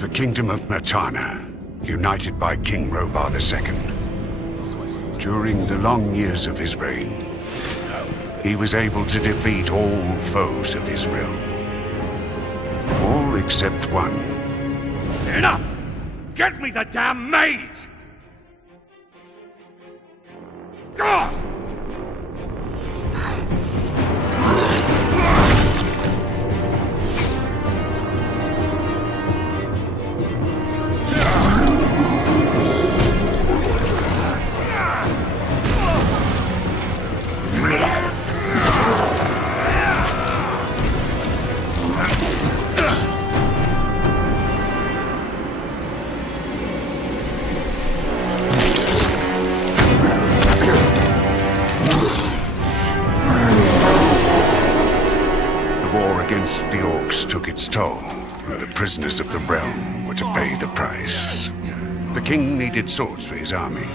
The kingdom of Mertana, united by King Robar II. During the long years of his reign, he was able to defeat all foes of his realm. All except one. Enough! Get me the damn maid! God! Against the orcs took its toll, and the prisoners of the realm were to pay the price. The king needed swords for his army.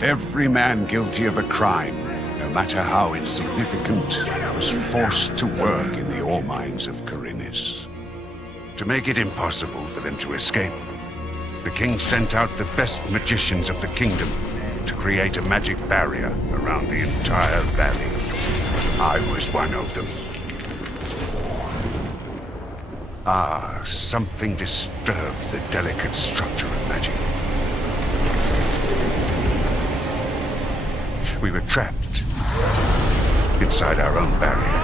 Every man guilty of a crime, no matter how insignificant, was forced to work in the ore mines of Khorinis. To make it impossible for them to escape, the king sent out the best magicians of the kingdom to create a magic barrier around the entire valley. I was one of them. Something disturbed the delicate structure of magic. We were trapped inside our own barrier.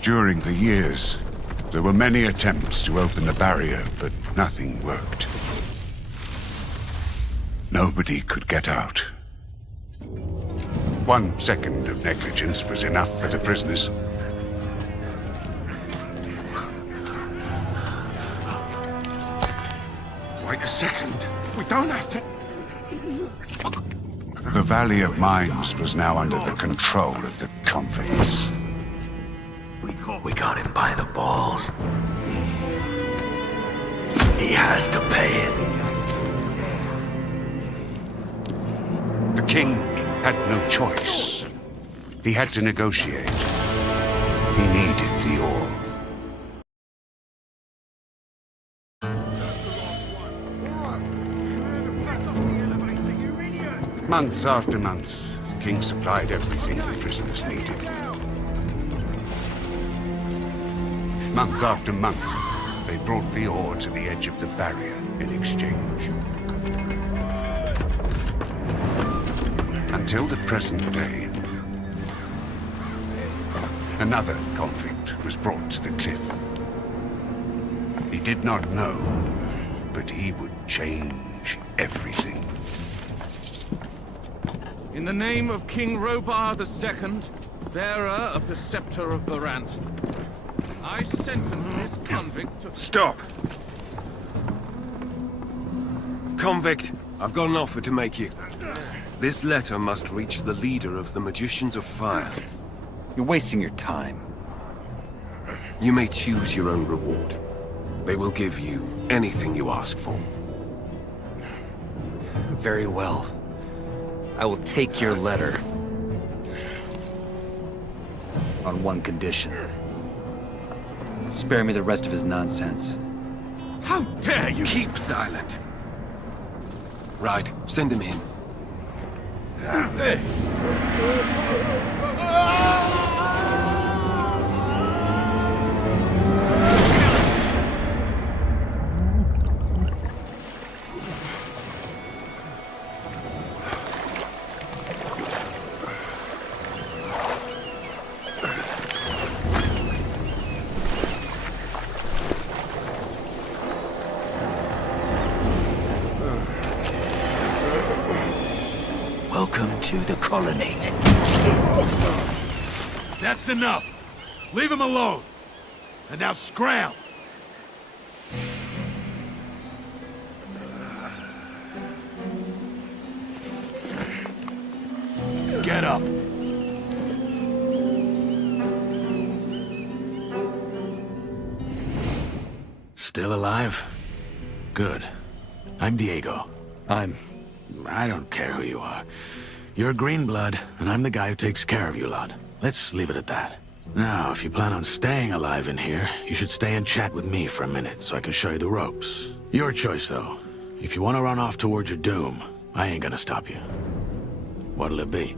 During the years, there were many attempts to open the barrier, but nothing worked. Nobody could get out. 1 second of negligence was enough for the prisoners. Wait a second. We don't have to... The Valley of Mines was now under the control of the convicts. We got him by the balls. He has to pay it. The king had no choice. He had to negotiate. He needed the ore. Month after month, the king supplied everything the prisoners needed. Month after month, they brought the ore to the edge of the barrier in exchange. Until the present day, another convict was brought to the cliff. He did not know, but he would change everything. In the name of King Robar II, bearer of the Scepter of Varant, I sentence this convict to... Stop! Convict, I've got an offer to make you. This letter must reach the leader of the Magicians of Fire. You're wasting your time. You may choose your own reward. They will give you anything you ask for. Very well. I will take your letter. On one condition. Spare me the rest of his nonsense. How dare you! Keep silent. Right, send him in. Welcome to the colony. That's enough. Leave him alone. And now scram. Get up. Still alive? Good. I'm Diego. I don't care who you are. You're green blood, and I'm the guy who takes care of you lot. Let's leave it at that. Now, if you plan on staying alive in here, you should stay and chat with me for a minute so I can show you the ropes. Your choice, though. If you want to run off towards your doom, I ain't gonna stop you. What'll it be?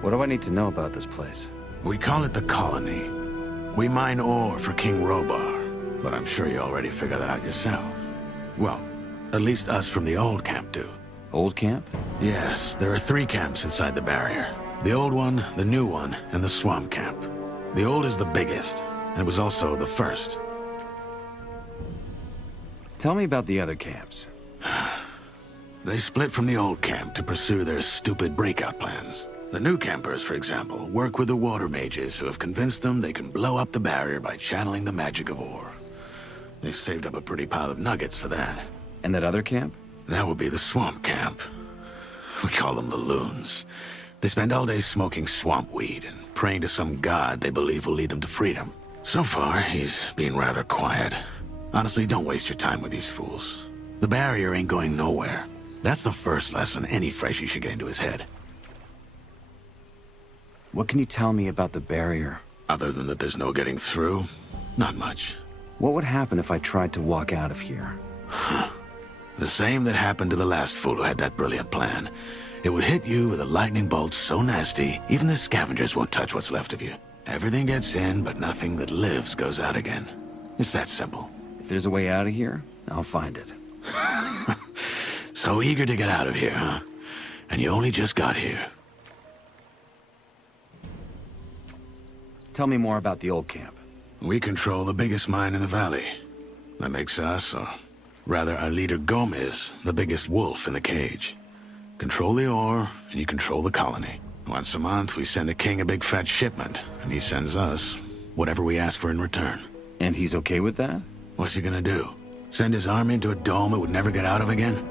What do I need to know about this place? We call it the Colony. We mine ore for King Robar, but I'm sure you already figured that out yourself. Well, at least us from the old camp do. Old camp? Yes, there are 3 camps inside the barrier. The old one, the new one, and the swamp camp. The old is the biggest, and it was also the first. Tell me about the other camps. They split from the old camp to pursue their stupid breakout plans. The new campers, for example, work with the water mages who have convinced them they can blow up the barrier by channeling the magic of ore. They've saved up a pretty pile of nuggets for that. And that other camp? That would be the swamp camp. We call them the loons. They spend all day smoking swamp weed and praying to some god they believe will lead them to freedom. So far, he's been rather quiet. Honestly, don't waste your time with these fools. The barrier ain't going nowhere. That's the first lesson any freshie should get into his head. What can you tell me about the barrier? Other than that there's no getting through, not much. What would happen if I tried to walk out of here? The same that happened to the last fool who had that brilliant plan. It would hit you with a lightning bolt so nasty, even the scavengers won't touch what's left of you. Everything gets in, but nothing that lives goes out again. It's that simple. If there's a way out of here, I'll find it. So eager to get out of here, huh? And you only just got here. Tell me more about the old camp. We control the biggest mine in the valley. That makes us, or rather our leader Gomez, the biggest wolf in the cage. Control the ore, and you control the colony. Once a month, we send the king a big fat shipment, and he sends us whatever we ask for in return. And he's okay with that? What's he gonna do? Send his army into a dome it would never get out of again?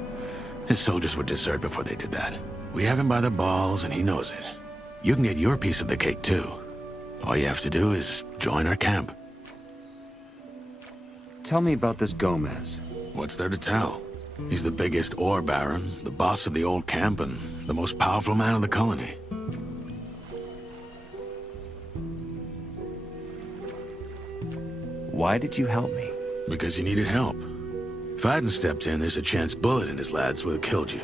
His soldiers would desert before they did that. We have him by the balls, and he knows it. You can get your piece of the cake, too. All you have to do is join our camp. Tell me about this Gomez. What's there to tell? He's the biggest ore baron, the boss of the old camp, and the most powerful man in the colony. Why did you help me? Because you needed help. If I hadn't stepped in, there's a chance Bullet and his lads would have killed you.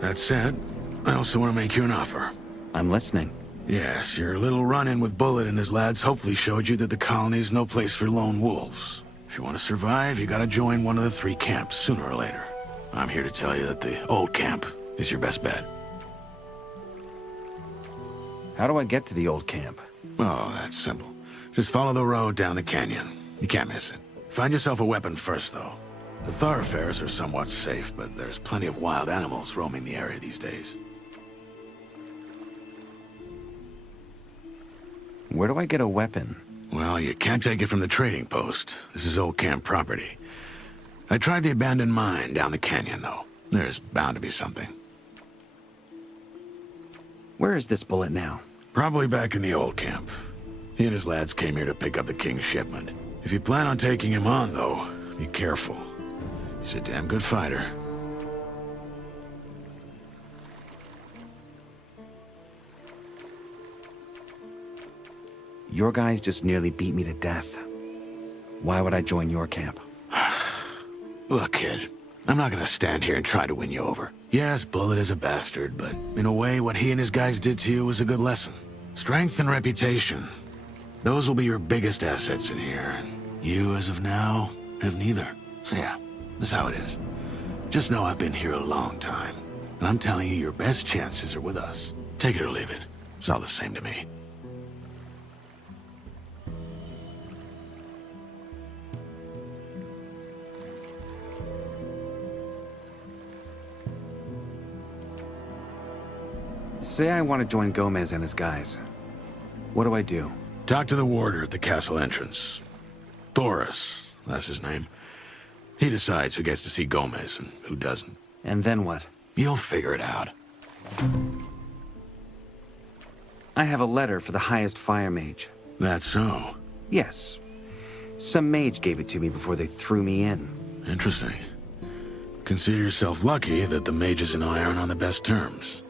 That said, I also want to make you an offer. I'm listening. Yes, your little run-in with Bullet and his lads hopefully showed you that the colony's no place for lone wolves. If you want to survive, you gotta join one of the 3 camps sooner or later. I'm here to tell you that the old camp is your best bet. How do I get to the old camp? Oh, that's simple. Just follow the road down the canyon. You can't miss it. Find yourself a weapon first, though. The thoroughfares are somewhat safe, but there's plenty of wild animals roaming the area these days. Where do I get a weapon? Well, you can't take it from the trading post. This is old camp property. I tried the abandoned mine down the canyon, though. There's bound to be something. Where is this Bullet now? Probably back in the old camp. He and his lads came here to pick up the king's shipment. If you plan on taking him on, though, be careful. He's a damn good fighter. Your guys just nearly beat me to death. Why would I join your camp? Look, kid, I'm not gonna stand here and try to win you over. Yes, Bullet is a bastard, but in a way, what he and his guys did to you was a good lesson. Strength and reputation. Those will be your biggest assets in here, and you, as of now, have neither. So yeah, that's how it is. Just know I've been here a long time, and I'm telling you, your best chances are with us. Take it or leave it. It's all the same to me. Say I want to join Gomez and his guys. What do I do? Talk to the warder at the castle entrance. Thoris, that's his name. He decides who gets to see Gomez and who doesn't. And then what? You'll figure it out. I have a letter for the highest fire mage. That's so. Yes. Some mage gave it to me before they threw me in. Interesting. Consider yourself lucky that the mages and I aren't on the best terms.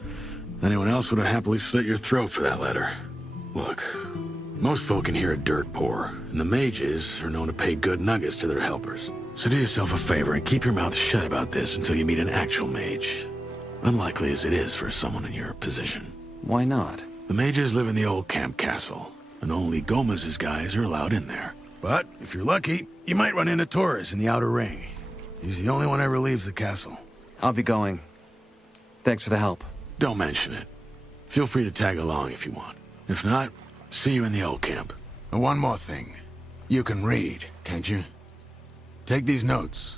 Anyone else would have happily slit your throat for that letter. Look, most folk in here are dirt poor, and the mages are known to pay good nuggets to their helpers. So do yourself a favor and keep your mouth shut about this until you meet an actual mage. Unlikely as it is for someone in your position. Why not? The mages live in the old camp castle, and only Gomez's guys are allowed in there. But if you're lucky, you might run into Torres in the outer ring. He's the only one ever leaves the castle. I'll be going. Thanks for the help. Don't mention it. Feel free to tag along if you want. If not, see you in the old camp. And one more thing. You can read, can't you? Take these notes.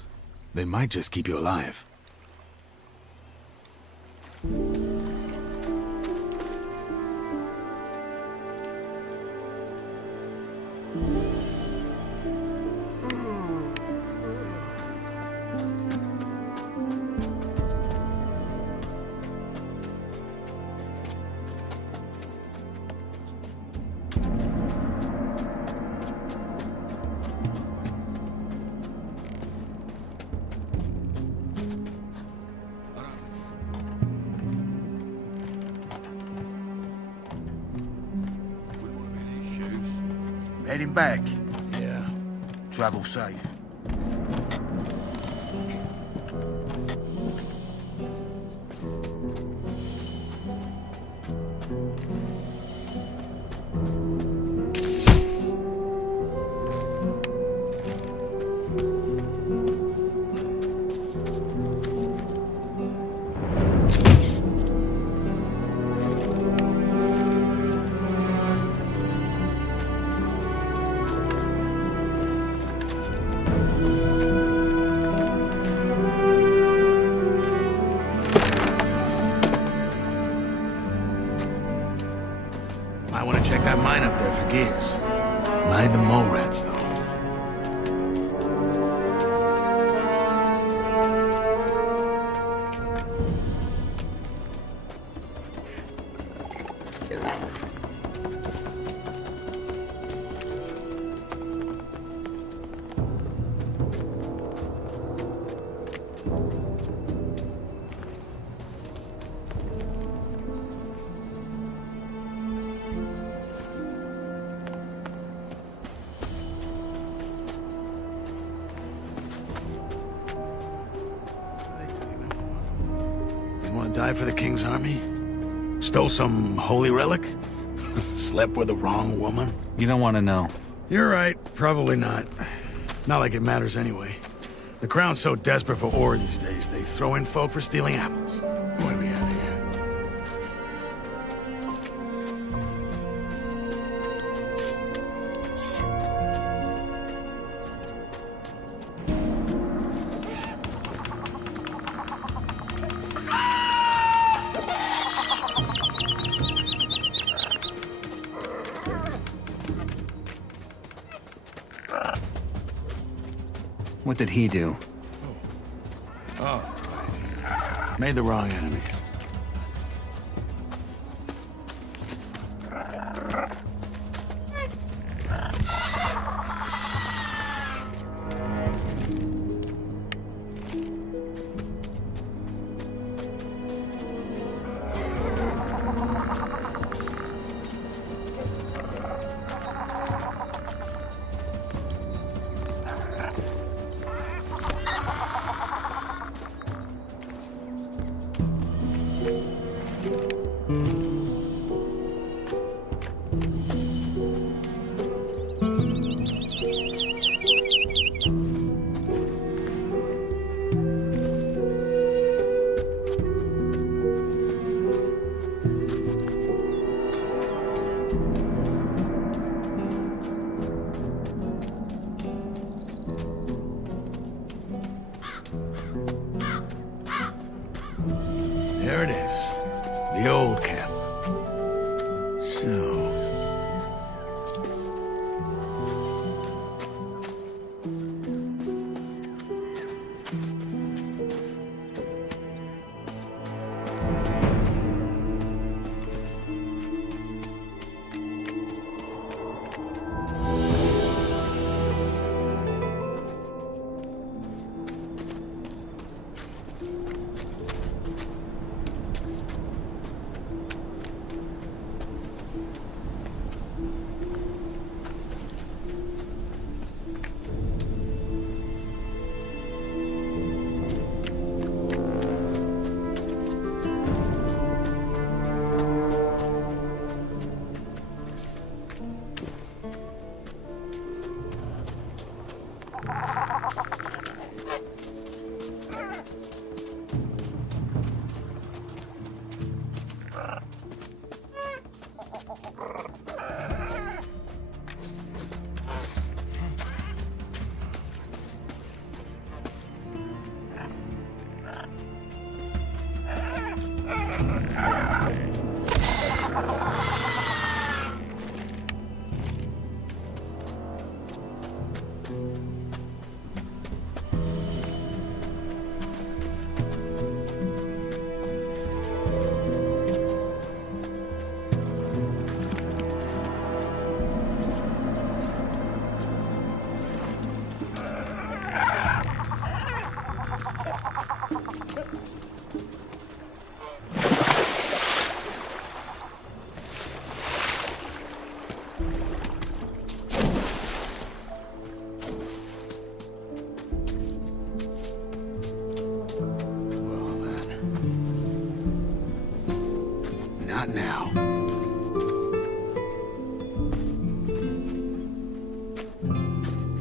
They might just keep you alive. Heading back. Yeah. Travel safe. I want to check that mine up there for gears. Mind the mole rats, though. Die for the king's army? Stole some holy relic? Slept with the wrong woman? You don't want to know. You're right, probably not. Not like it matters anyway. The crown's so desperate for ore these days, they throw in folk for stealing apples. What do we have here? What did he do? Oh, made the wrong enemies. There it is. The old camp. So...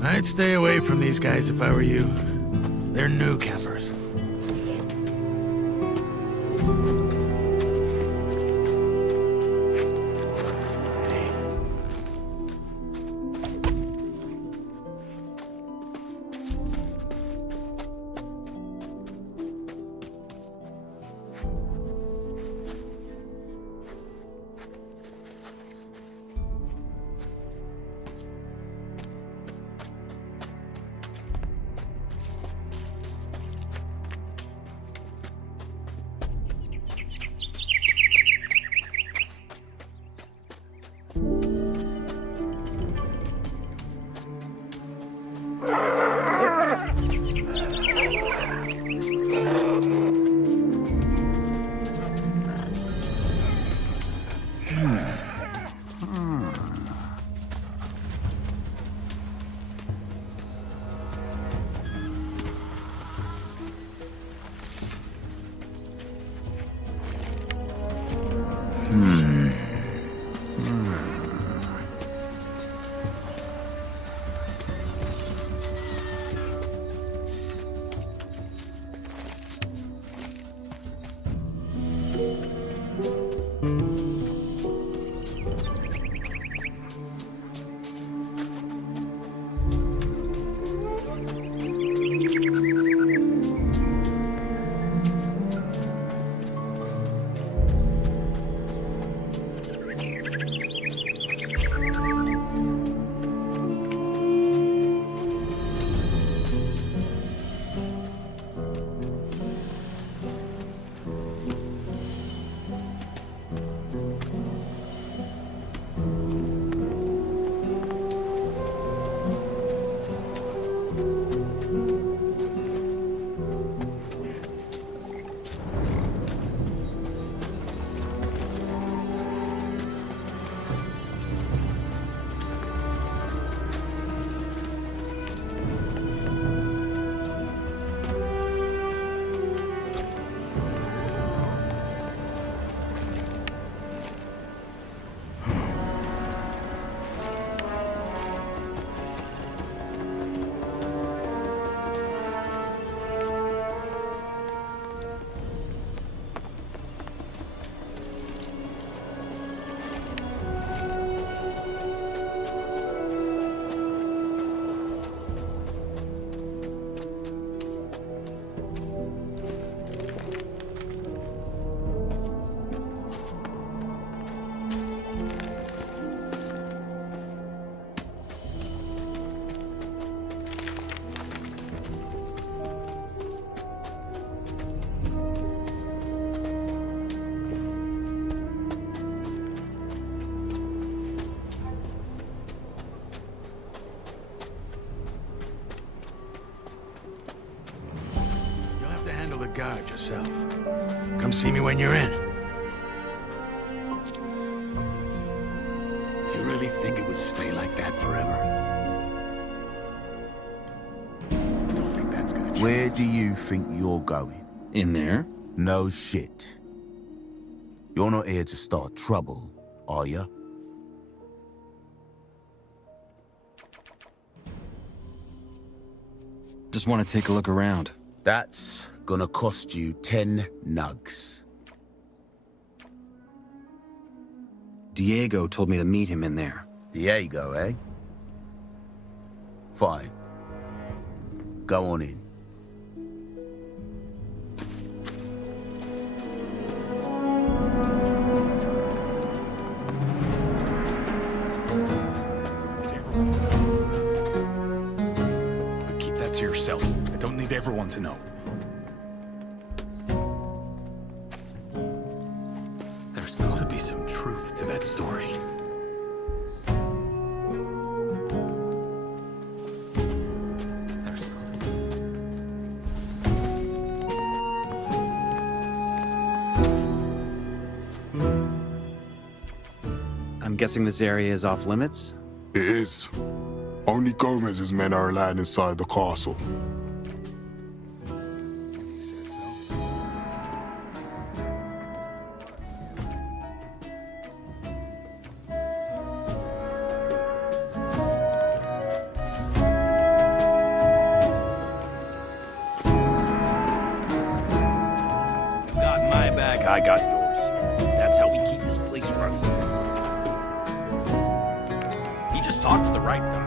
I'd stay away from these guys if I were you. They're new campers. Guard yourself. Come see me when you're in. You really think it would stay like that forever? Don't think that's gonna change. Where do you think you're going? In there? No shit. You're not here to start trouble, are you? Just want to take a look around. That's gonna cost you 10 nugs. Diego told me to meet him in there. Diego, eh? Fine. Go on in. But keep that to yourself. I don't need everyone to know. There's gotta be some truth to that story. I'm guessing this area is off limits? It is. Only Gomez's men are allowed inside the castle. I got yours. That's how we keep this place running. He just talked to the right guy.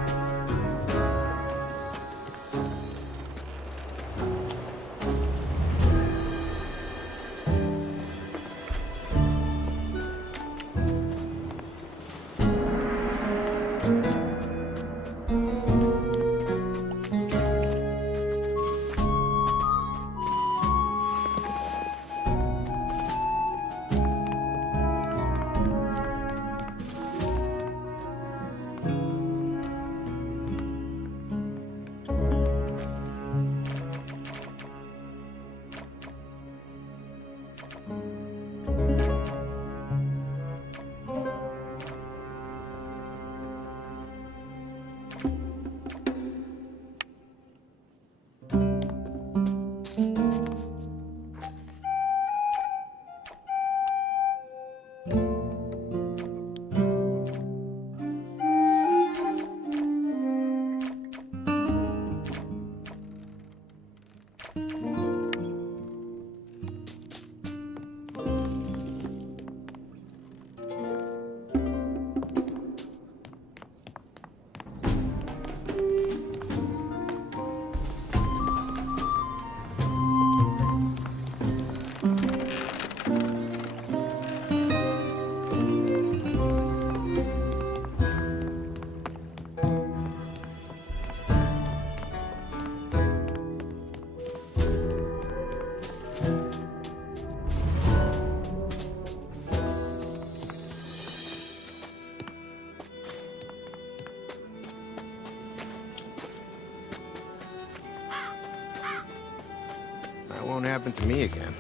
That won't happen to me again.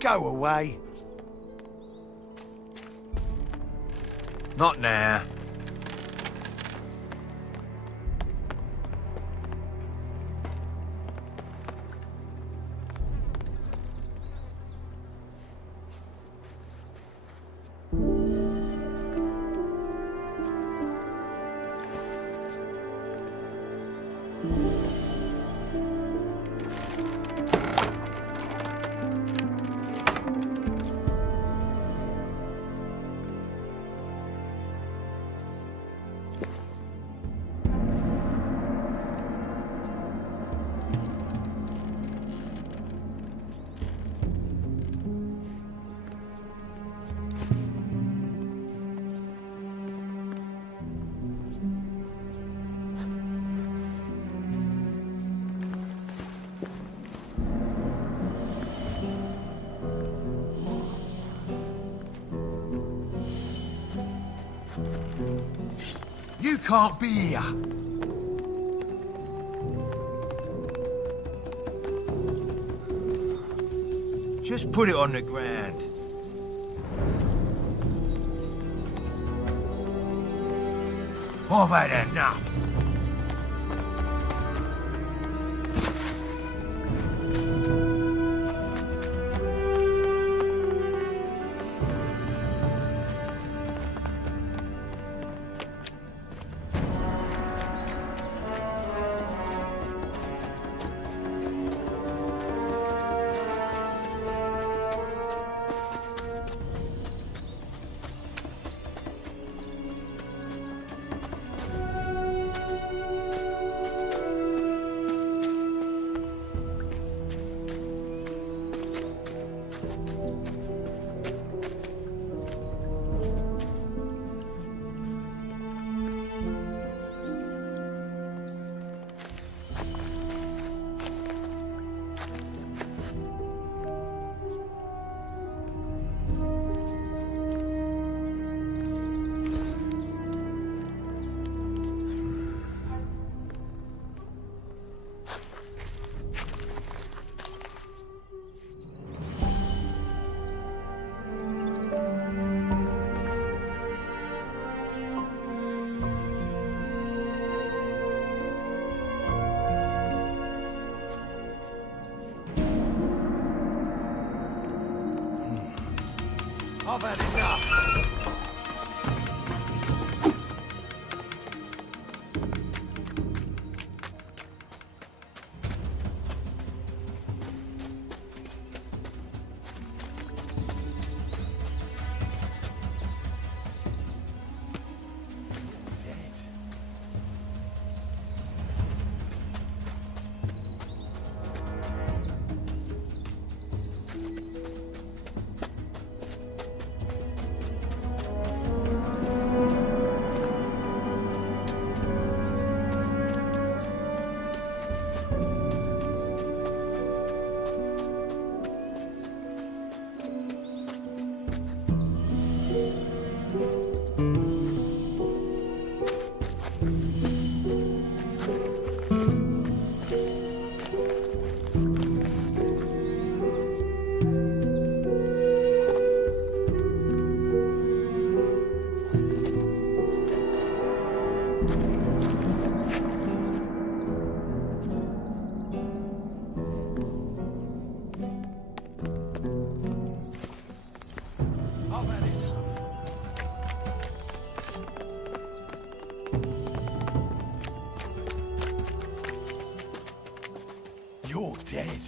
Go away. Not now. You can't be here. Just put it on the ground. I've had enough. I've had enough. You're dead.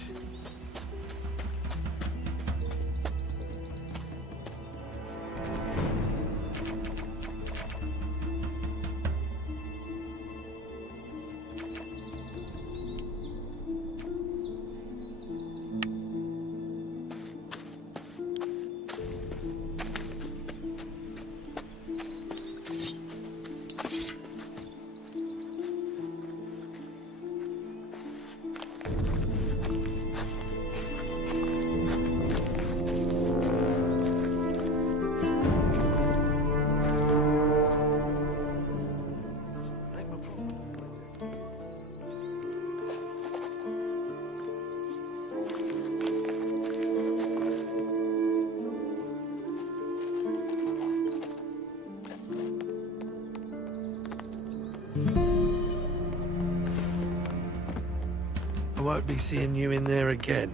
won't be seeing you in there again.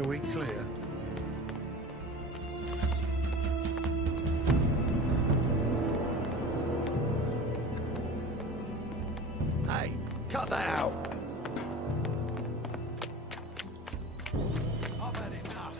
Are we clear? Hey, cut that out! I've had enough.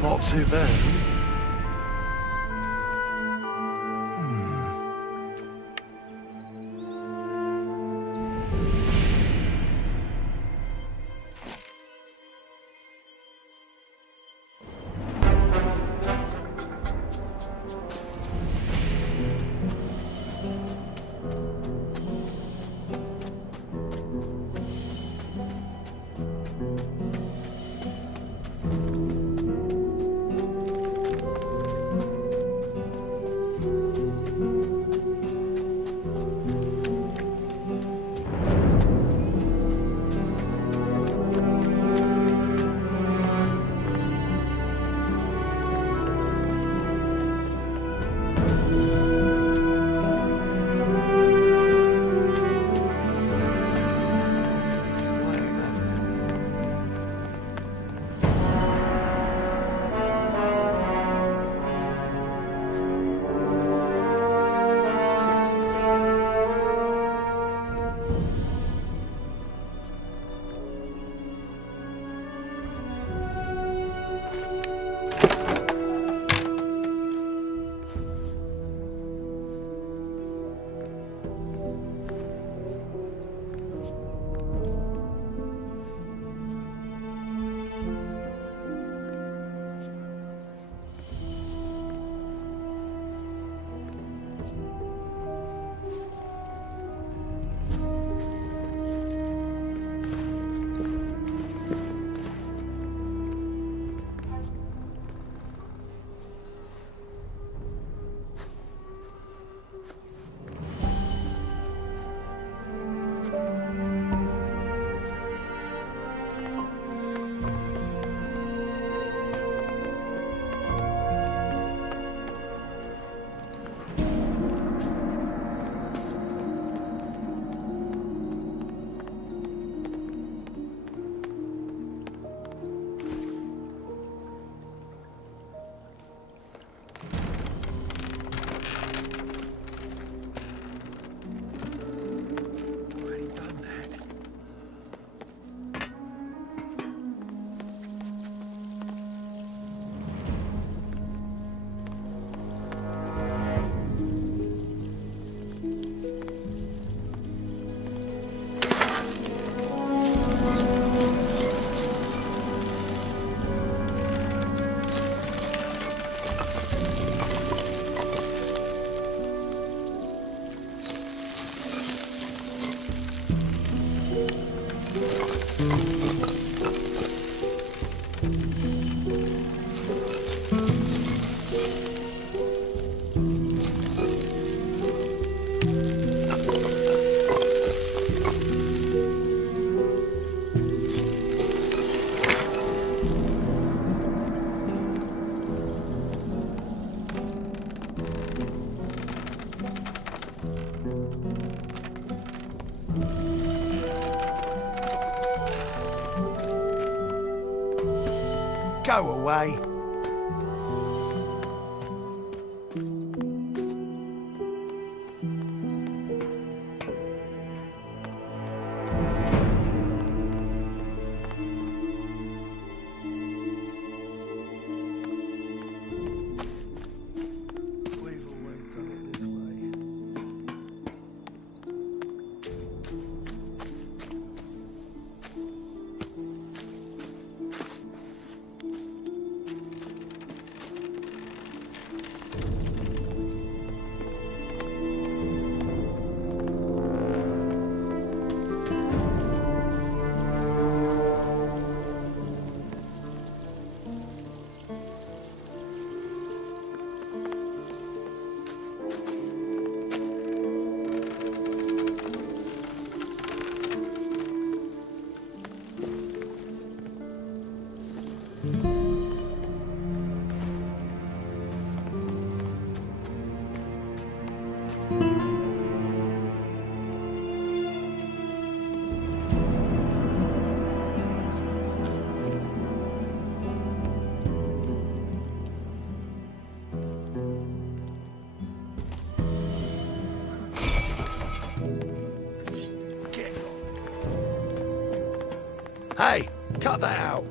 Not too bad. Go away. Hey, cut that out.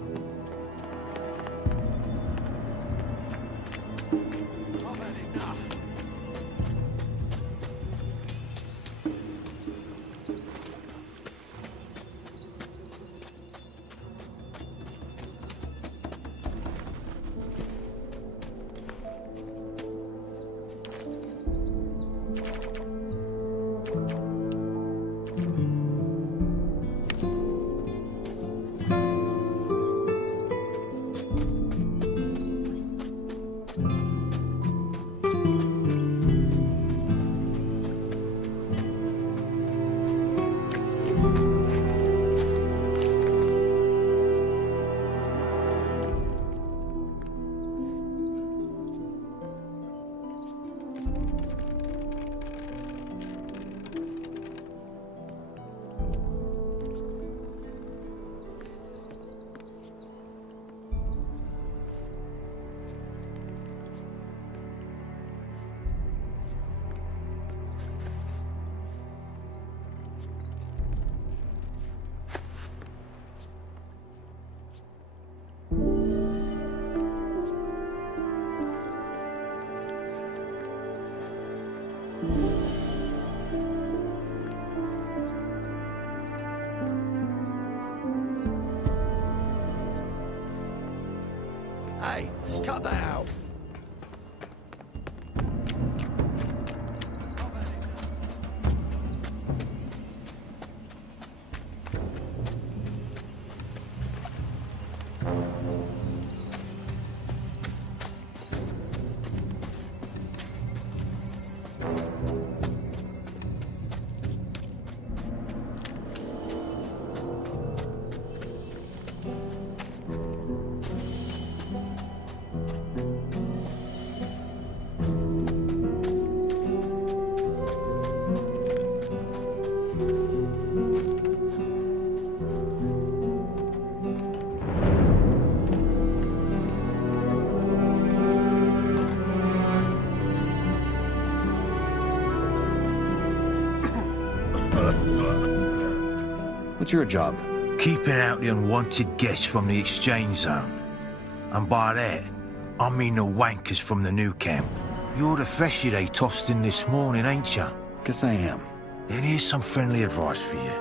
Hey, cut that out. What's your job? Keeping out the unwanted guests from the exchange zone. And by that, I mean the wankers from the new camp. You're the freshie they tossed in this morning, ain't ya? Guess I am. Then here's some friendly advice for you.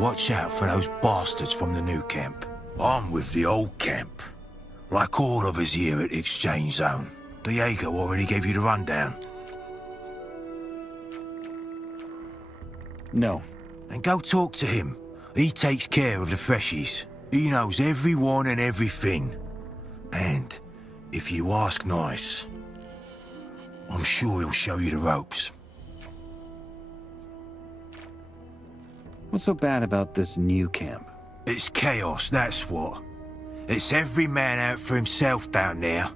Watch out for those bastards from the new camp. I'm with the old camp. Like all of us here at the exchange zone. Diego already gave you the rundown. No. And go talk to him. He takes care of the freshies. He knows everyone and everything. And if you ask nice, I'm sure he'll show you the ropes. What's so bad about this new camp? It's chaos, that's what. It's every man out for himself down there.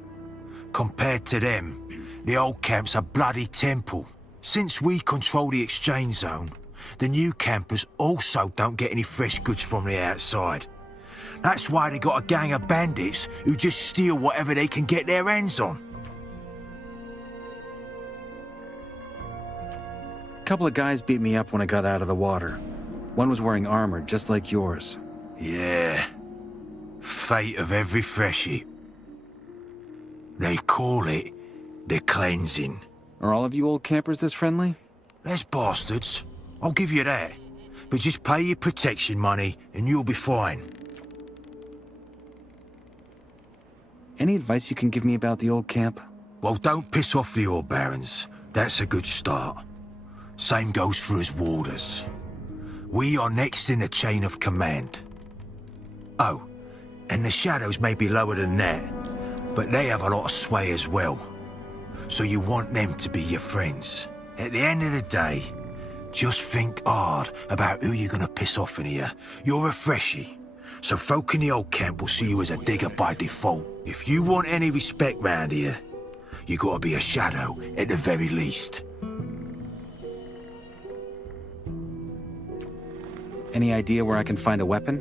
Compared to them, the old camp's a bloody temple. Since we control the exchange zone, the new campers also don't get any fresh goods from the outside. That's why they got a gang of bandits who just steal whatever they can get their hands on. A couple of guys beat me up when I got out of the water. One was wearing armor, just like yours. Yeah. Fate of every freshie. They call it the cleansing. Are all of you old campers this friendly? There's bastards. I'll give you that. But just pay your protection money and you'll be fine. Any advice you can give me about the old camp? Well, don't piss off the old barons. That's a good start. Same goes for us warders. We are next in the chain of command. Oh, and the shadows may be lower than that, but they have a lot of sway as well. So you want them to be your friends. At the end of the day, just think hard about who you're gonna piss off in here. You're a freshie, so folk in the old camp will see you as a digger by default. If you want any respect round here, you gotta be a shadow at the very least. Any idea where I can find a weapon?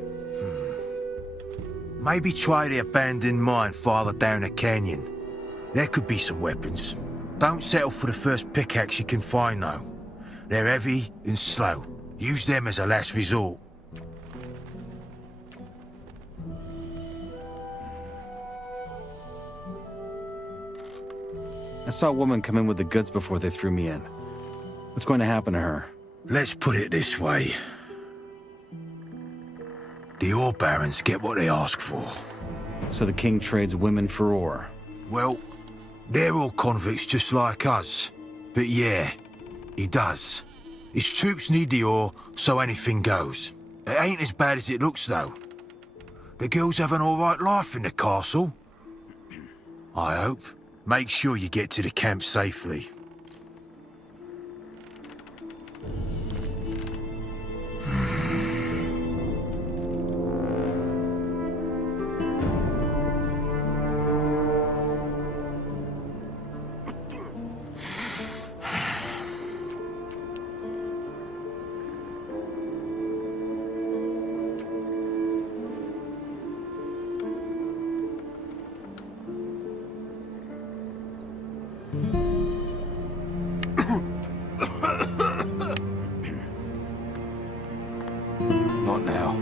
Maybe try the abandoned mine farther down the canyon. There could be some weapons. Don't settle for the first pickaxe you can find, though. They're heavy and slow. Use them as a last resort. I saw a woman come in with the goods before they threw me in. What's going to happen to her? Let's put it this way. The ore barons get what they ask for. So the king trades women for ore. Well, they're all convicts just like us. But yeah, he does. His troops need the ore, so anything goes. It ain't as bad as it looks, though. The girls have an alright life in the castle. I hope. Make sure you get to the camp safely. Not now.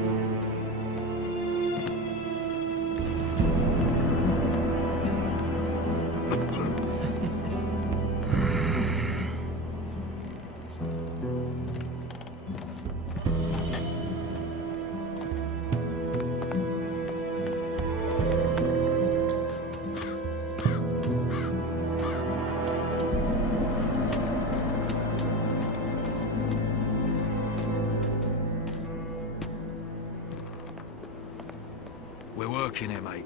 We're working here, mate.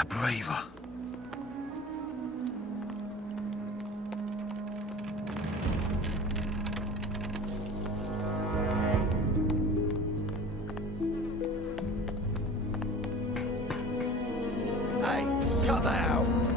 a braver. Hey, cut that out.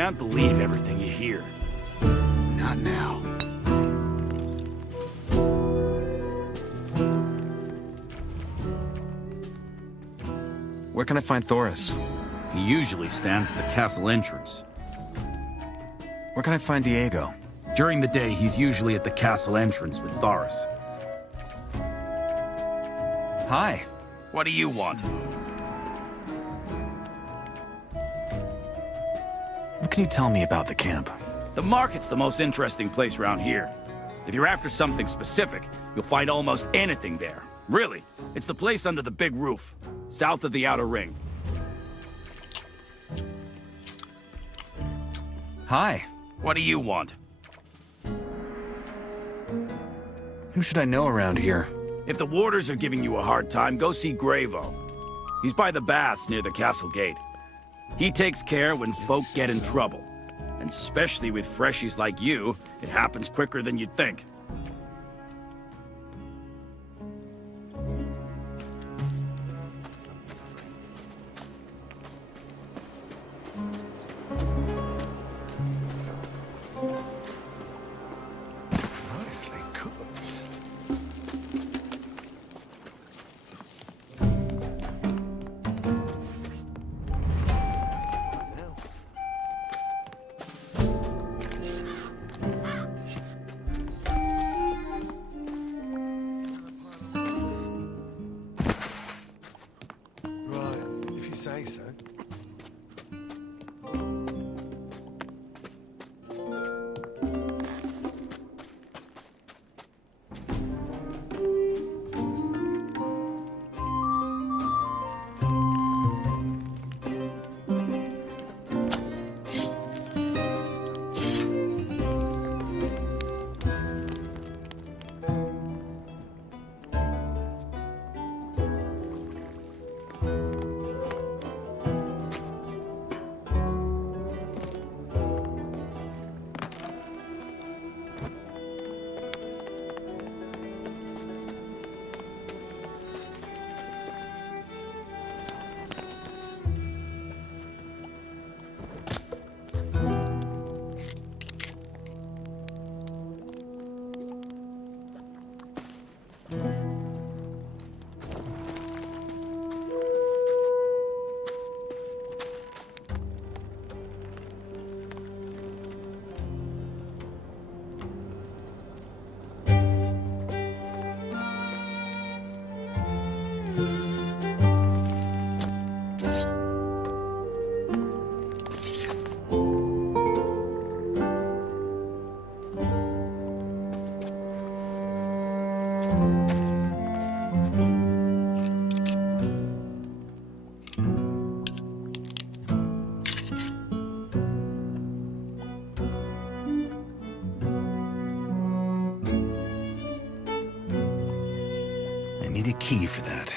can't believe everything you hear. Not now. Where can I find Thoris? He usually stands at the castle entrance. Where can I find Diego? During the day, he's usually at the castle entrance with Thoris. Hi. What do you want? What can you tell me about the camp? The market's the most interesting place around here. If you're after something specific, you'll find almost anything there. Really, it's the place under the big roof, south of the outer ring. Hi. What do you want? Who should I know around here? If the warders are giving you a hard time, go see Gravo. He's by the baths near the castle gate. He takes care when folk get in trouble. And especially with freshies like you, it happens quicker than you'd think. Nicely cooked. Right, if you say so. I need a key for that.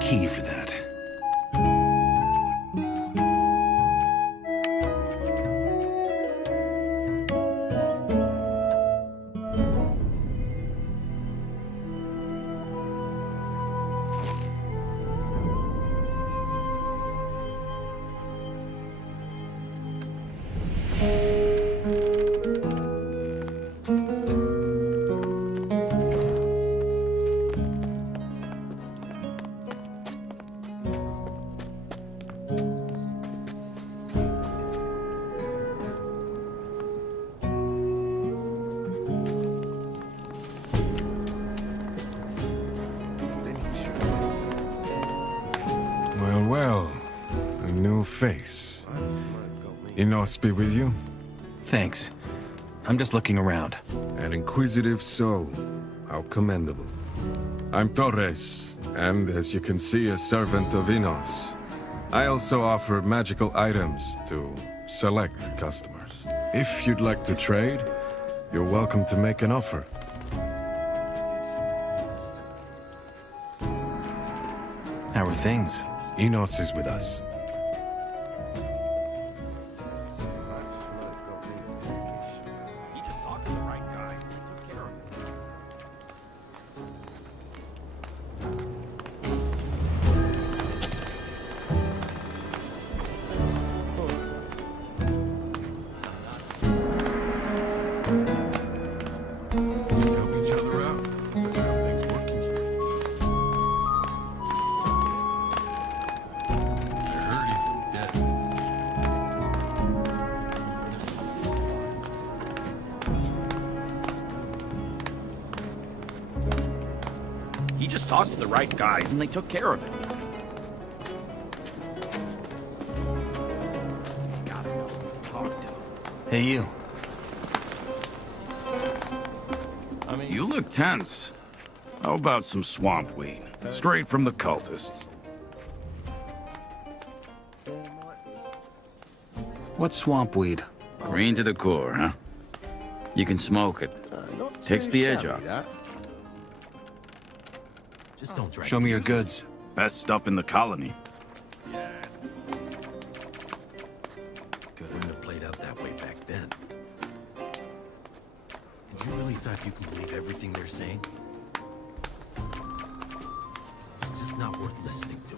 Key for that. face. Enos be with you? Thanks. I'm just looking around. An inquisitive soul. How commendable. I'm Torres, and as you can see, a servant of Enos. I also offer magical items to select customers. If you'd like to trade, you're welcome to make an offer. How are things? Enos is with us. He just talked to the right guys and took care of it. Just help each other out. That's how things work in here. I heard he's dead. He just talked to the right guys and they took care of it. Gotta know who to talk to. Hey, you. You look tense. How about some swamp weed? Straight from the cultists. What's swamp weed? Green to the core, huh? You can smoke it. Takes the edge off. Just don't drag. Show me your goods. Best stuff in the colony. Couldn't have played out that way back then. And you really thought you can believe everything they're saying? It's just not worth listening to.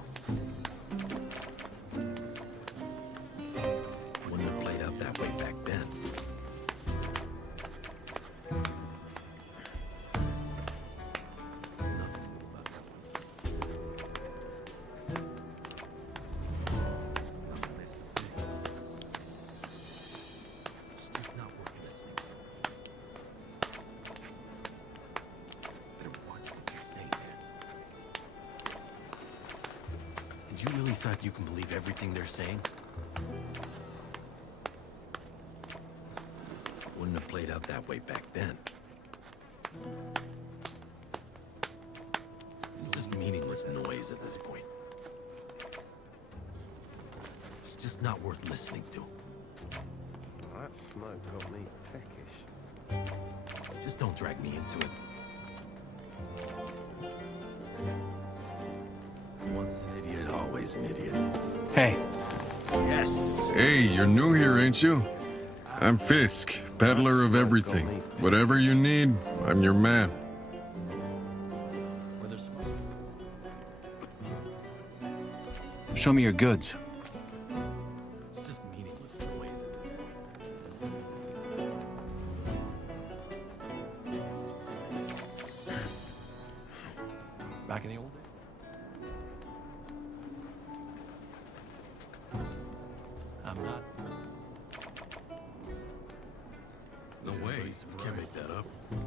Wouldn't have played out that way back then. It's just not worth listening to. Better watch what you say, man. And you really thought you can believe everything they're saying? Wouldn't have played out that way back then. It's just meaningless noise at this point. It's just not worth listening to. That smoke got me peckish. Just don't drag me into it. Once an idiot, always an idiot. Hey. Yes. Hey, you're new here, ain't you? I'm Fisk, peddler of everything. Whatever you need, I'm your man. Show me your goods. It's just meaningless noise at this point. Back in the old days? I'm not. No way, you can't make that up. We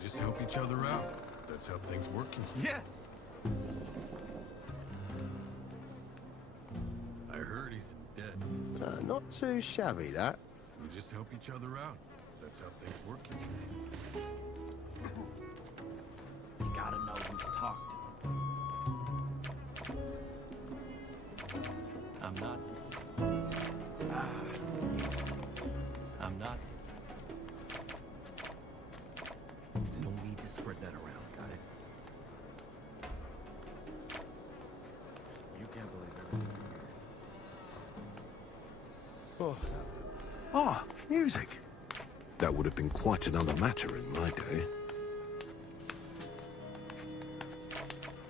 just help each other out. That's how things work in here. Yes! I heard he's dead. Not too shabby, that. We just help each other out. That's how things work in here. You gotta know who to talk to. I'm not. I'm not. No need to spread that around, got it? You can't believe everything. Oh, music. That would have been quite another matter in my day.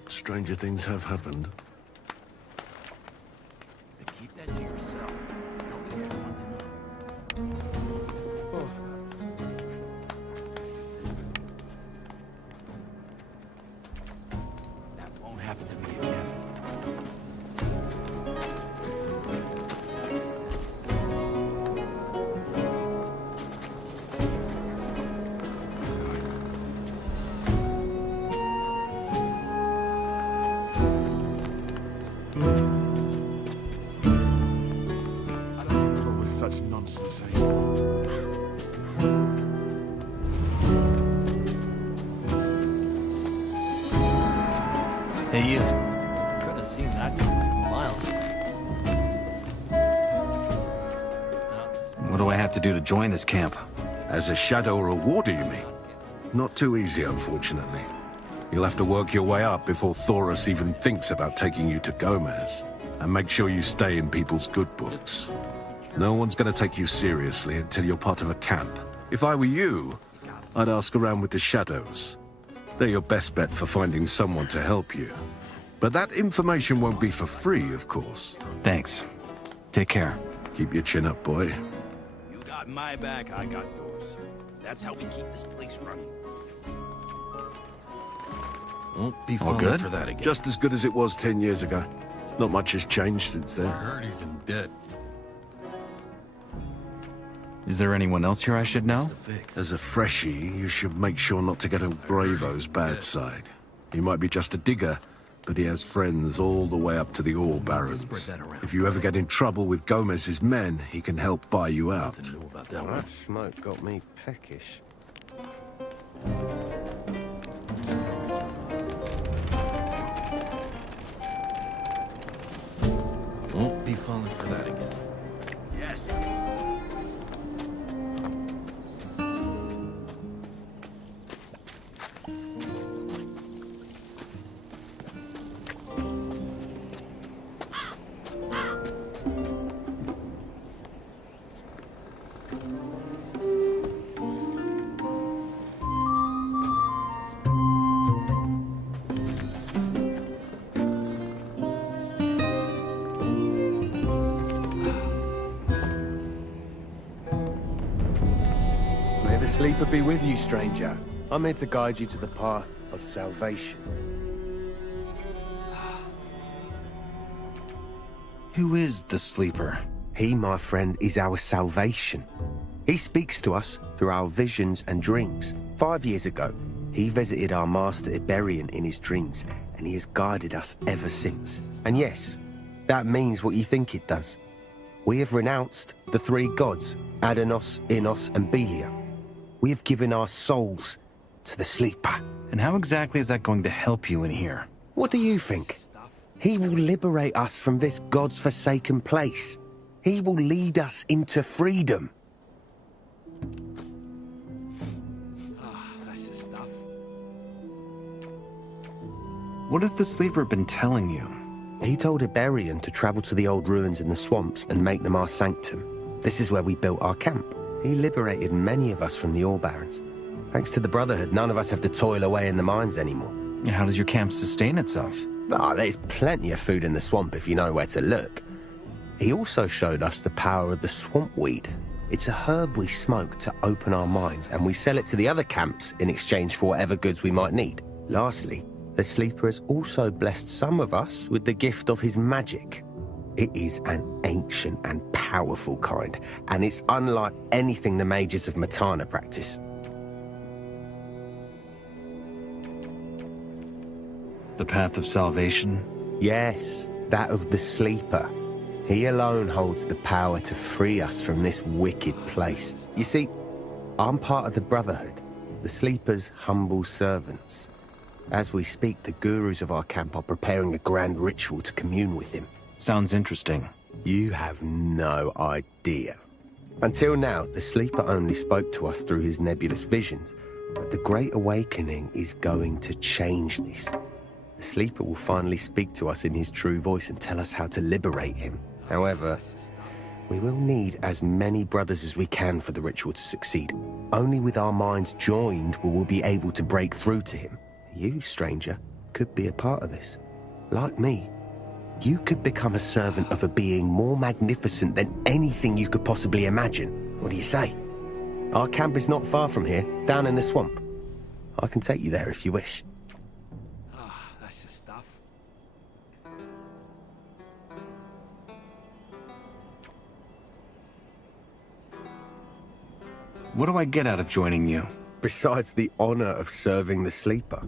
Stranger things have happened. But keep that to yourself. You don't need everyone to know. That won't happen to me again. Hey, you. Could have seen that coming from a mile. What do I have to do to join this camp? As a shadow or a warder, you mean? Not too easy, unfortunately. You'll have to work your way up before Thoros even thinks about taking you to Gomez. And make sure you stay in people's good books. No one's gonna take you seriously until you're part of a camp. If I were you, I'd ask around with the shadows. They're your best bet for finding someone to help you. But that information won't be for free, of course. Thanks. Take care. Keep your chin up, boy. You got my back, I got yours. That's how we keep this place running. Won't be All good? for that again. Just as good as it was 10 years ago. Not much has changed since then. I heard he's in debt. Is there anyone else here I should know? As a freshie, you should make sure not to get on Gravo's bad side. He might be just a digger, but he has friends all the way up to the ore barons. If you ever get in trouble with Gomez's men, he can help buy you out. That smoke got me peckish. Won't be falling for that again. Yes. Sleeper be with you, stranger. I'm here to guide you to the path of salvation. Who is the sleeper? He, my friend, is our salvation. He speaks to us through our visions and dreams. 5 years ago, he visited our master Iberian in his dreams, and he has guided us ever since. And yes, that means what you think it does. We have renounced the three gods, Adonos, Inos, and Belia. We have given our souls to the sleeper. And how exactly is that going to help you in here? What do you think? He will liberate us from this God's forsaken place. He will lead us into freedom. That's the stuff. What has the sleeper been telling you? He told Iberian to travel to the old ruins in the swamps and make them our sanctum. This is where we built our camp. He liberated many of us from the ore barons. Thanks to the Brotherhood, none of us have to toil away in the mines anymore. How does your camp sustain itself? There's plenty of food in the swamp if you know where to look. He also showed us the power of the swamp weed. It's a herb we smoke to open our minds, and we sell it to the other camps in exchange for whatever goods we might need. Lastly, the Sleeper has also blessed some of us with the gift of his magic. It is an ancient and powerful kind, and it's unlike anything the mages of Matana practice. The path of salvation? Yes, that of the Sleeper. He alone holds the power to free us from this wicked place. You see, I'm part of the Brotherhood, the Sleeper's humble servants. As we speak, the gurus of our camp are preparing a grand ritual to commune with him. Sounds interesting. You have no idea. Until now, the Sleeper only spoke to us through his nebulous visions, but the Great Awakening is going to change this. The Sleeper will finally speak to us in his true voice and tell us how to liberate him. However, we will need as many brothers as we can for the ritual to succeed. Only with our minds joined will we be able to break through to him. You, stranger, could be a part of this. Like me, you could become a servant of a being more magnificent than anything you could possibly imagine. What do you say? Our camp is not far from here, down in the swamp. I can take you there if you wish. That's the stuff. What do I get out of joining you? Besides the honor of serving the Sleeper.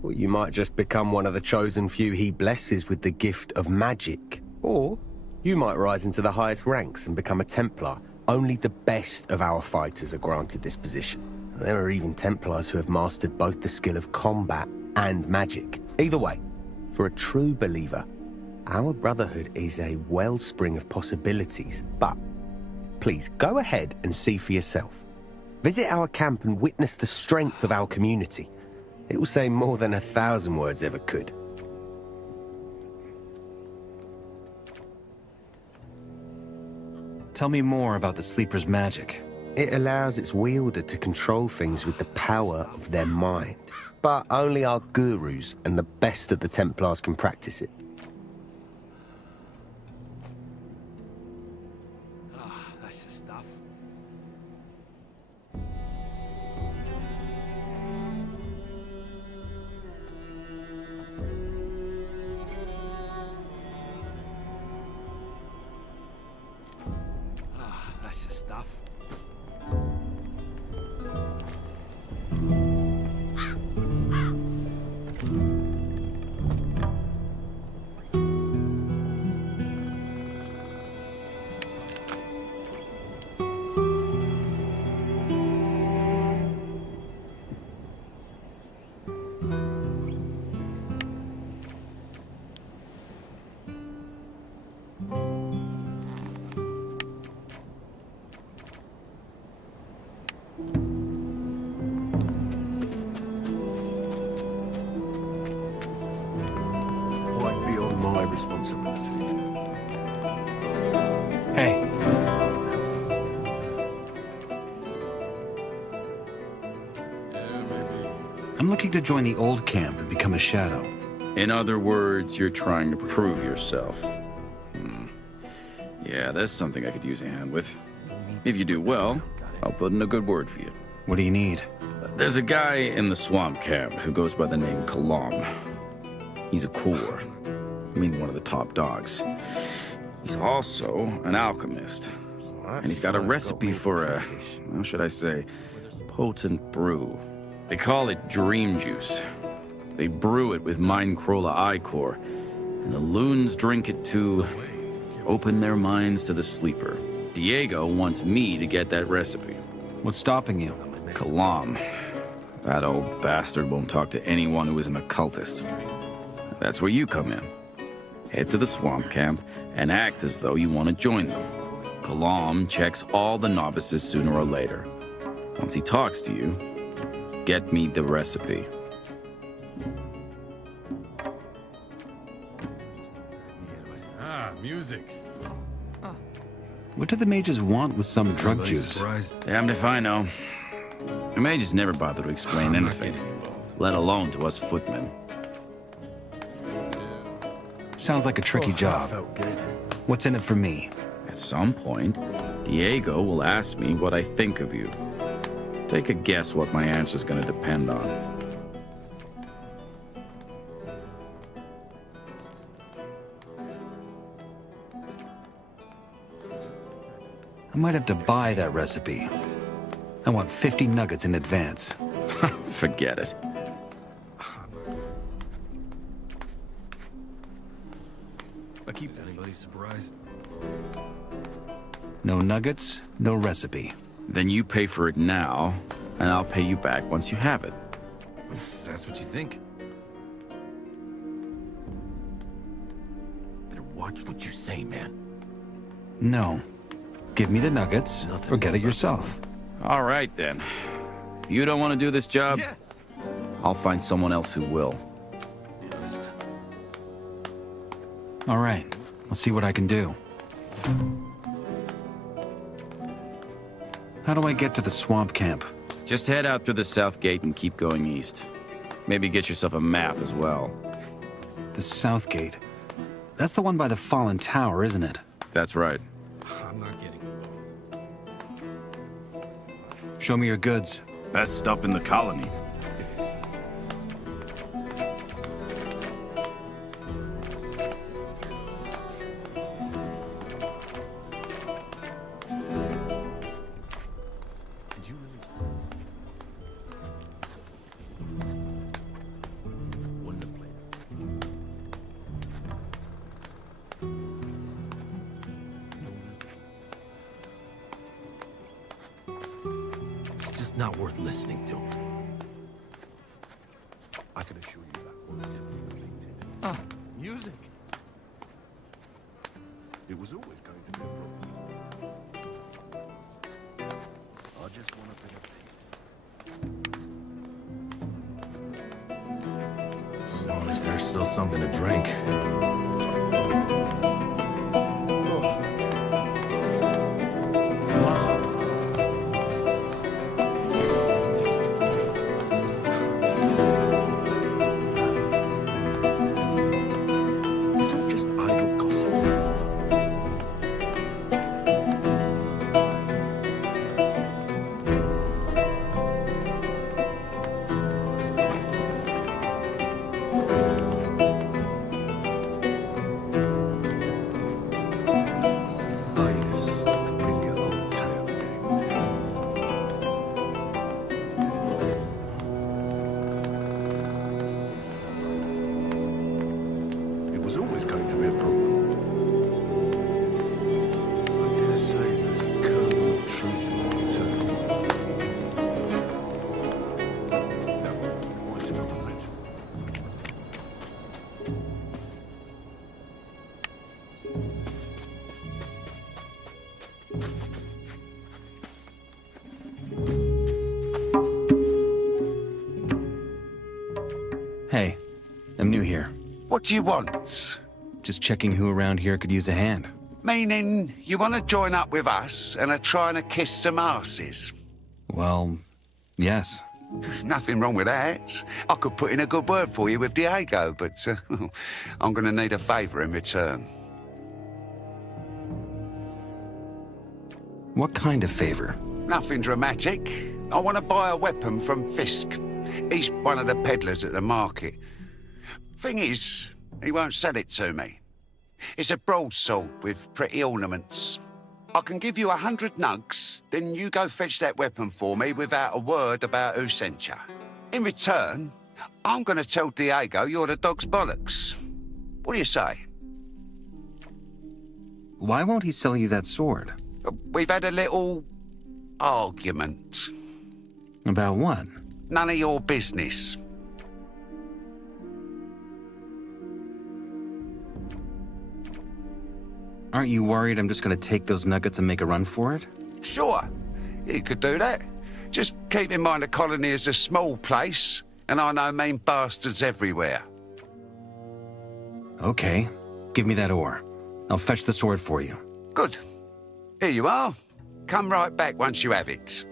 Well, you might just become one of the chosen few he blesses with the gift of magic. Or you might rise into the highest ranks and become a Templar. Only the best of our fighters are granted this position. There are even Templars who have mastered both the skill of combat and magic. Either way, For a true believer, our brotherhood is a wellspring of possibilities. But please, go ahead and see for yourself. Visit our camp and witness the strength of our community. It will say more than 1,000 words ever could. Tell me more about the Sleeper's magic. It allows its wielder to control things with the power of their mind. But only our gurus and the best of the Templars can practice it. That's the stuff. That's the stuff. Quite beyond my responsibility. Hey. I'm looking to join the old camp and become a shadow. In other words, you're trying to prove yourself. Yeah, that's something I could use a hand with. If you do well, I'll put in a good word for you. What do you need? There's a guy in the swamp camp who goes by the name Kalam. He's a core. I mean, one of the top dogs. He's also an alchemist. And he's got a recipe for a, how should I say, potent brew. They call it dream juice. They brew it with Mindcrawler Ichor, and the loons drink it to open their minds to the sleeper. Diego wants me to get that recipe. What's stopping you? Kalam. That old bastard won't talk to anyone who isn't a cultist. That's where you come in. Head to the swamp camp and act as though you want to join them. Kalam checks all the novices sooner or later. Once he talks to you, get me the recipe. Music. What do the mages want with some drug juice? Damned if I know. The mages never bother to explain anything, let alone to us footmen. Sounds like a tricky job. What's in it for me? At some point, Diego will ask me what I think of you. Take a guess what my answer's gonna depend on. I might have to buy that recipe. I want 50 nuggets in advance. Forget it. I keep anybody surprised. No nuggets, no recipe. Then you pay for it now, and I'll pay you back once you have it. If that's what you think. Better watch what you say, man. No. Give me the nuggets, or get it yourself. All right, then. If you don't want to do this job, I'll find someone else who will. All right. I'll see what I can do. How do I get to the swamp camp? Just head out through the south gate and keep going east. Maybe get yourself a map as well. The south gate? That's the one by the fallen tower, isn't it? That's right. I'm not getting involved. Show me your goods. Best stuff in the colony. It's just not worth listening to. I can assure you that won't. Music. It was always going to be a problem. I just want a bit of peace. As long as there's still something to drink. Hey, I'm new here. What do you want? Just checking who around here could use a hand. Meaning, you want to join up with us and are trying to kiss some asses? Well, yes. Nothing wrong with that. I could put in a good word for you with Diego, but I'm going to need a favour in return. What kind of favor? Nothing dramatic. I want to buy a weapon from Fisk. He's one of the peddlers at the market. Thing is, he won't sell it to me. It's a broadsword with pretty ornaments. I can give you 100 nugs, then you go fetch that weapon for me without a word about who sent you. In return, I'm going to tell Diego you're the dog's bollocks. What do you say? Why won't he sell you that sword? We've had a little argument. About what? None of your business. Aren't you worried I'm just gonna take those nuggets and make a run for it? Sure, you could do that. Just keep in mind the colony is a small place, and I know mean bastards everywhere. Okay, give me that ore. I'll fetch the sword for you. Good. Here you are. Come right back once you have it.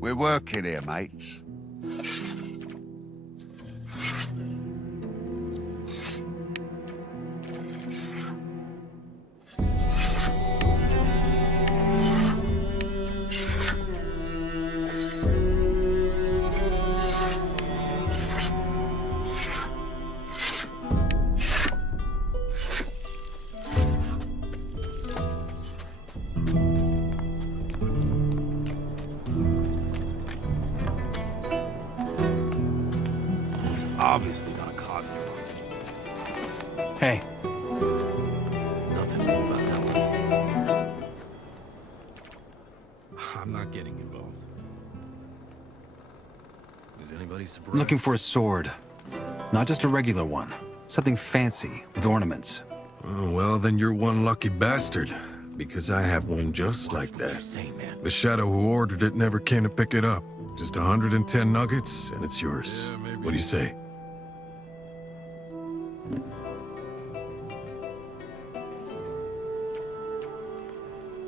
We're working here, mates. Obviously gonna cost you. Hey. Nothing new about that one. I'm not getting involved. Is anybody surprised? I'm looking for a sword. Not just a regular one. Something fancy, with ornaments. Oh, well, then you're one lucky bastard. Because I have one just like that. The shadow who ordered it never came to pick it up. Just 110 nuggets, and it's yours. What do you say?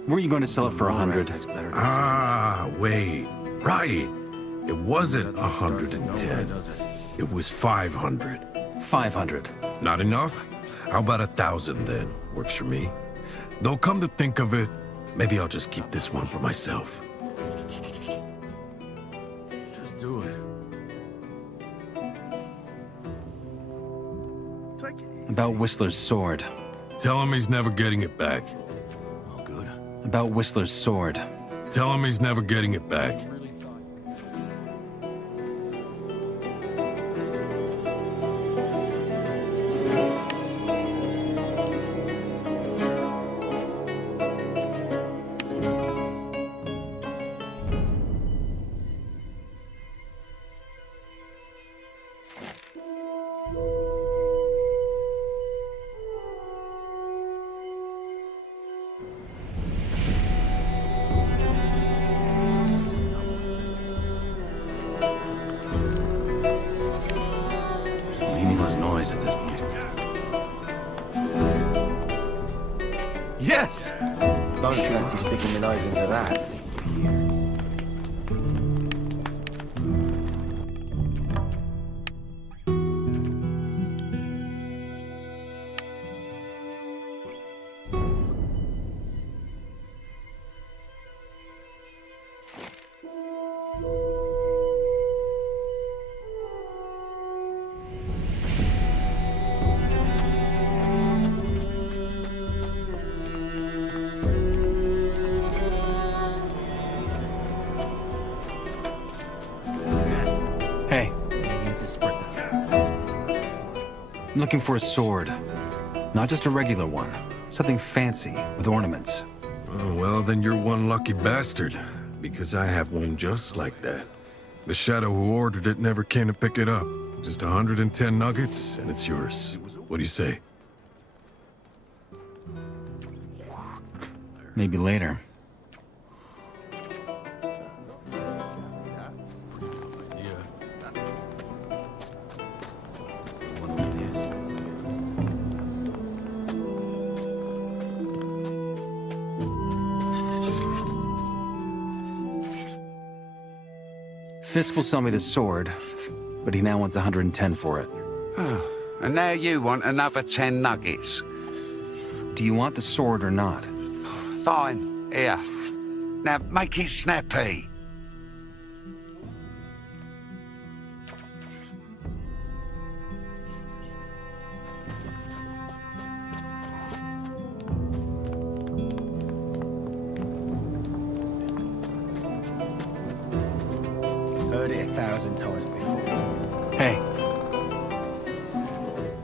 Were you going to sell it for 100? Ah, wait. Right. It wasn't 110. It was 500. 500. Not enough? How about 1,000 then? Works for me. Though come to think of it, maybe I'll just keep this one for myself. Just do it. About Whistler's sword. Tell him he's never getting it back. Oh, good. About Whistler's sword. Tell him he's never getting it back. Yes! Don't fancy sticking your nose into that. Hey. I'm looking for a sword. Not just a regular one. Something fancy, with ornaments. Oh, well, then you're one lucky bastard, because I have one just like that. The Shadow who ordered it never came to pick it up. Just 110 nuggets, and it's yours. What do you say? Maybe later. Fisk will sell me the sword, but he now wants 110 for it. Oh, and now you want another 10 nuggets. Do you want the sword or not? Fine, here. Now make it snappy. Heard it 1,000 times before. Hey.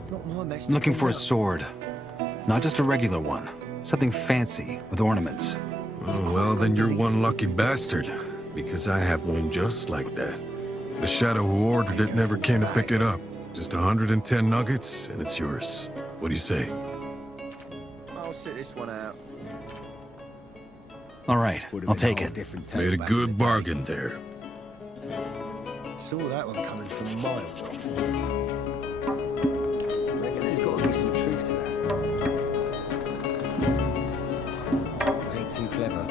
Not my mess. I'm looking for a sword. Not just a regular one. Something fancy, with ornaments. Oh, well, then you're one lucky bastard, because I have one just like that. The Shadow who ordered it never came to pick it up. Just 110 nuggets, and it's yours. What do you say? I'll sit this one out. All right, I'll take it. Made a good bargain there. Saw that one coming from miles off. Reckon there's got to be some truth to that. Ain't too clever.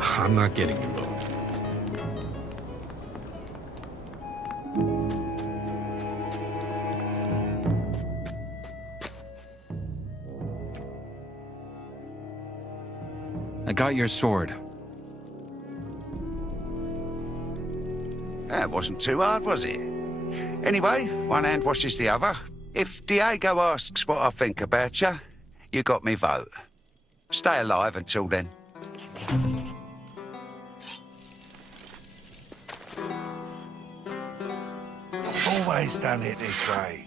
I'm not getting involved. I got your sword. That wasn't too hard, was it? Anyway, one hand washes the other. If Diego asks what I think about you, you got me vote. Stay alive until then. I've always done it this way.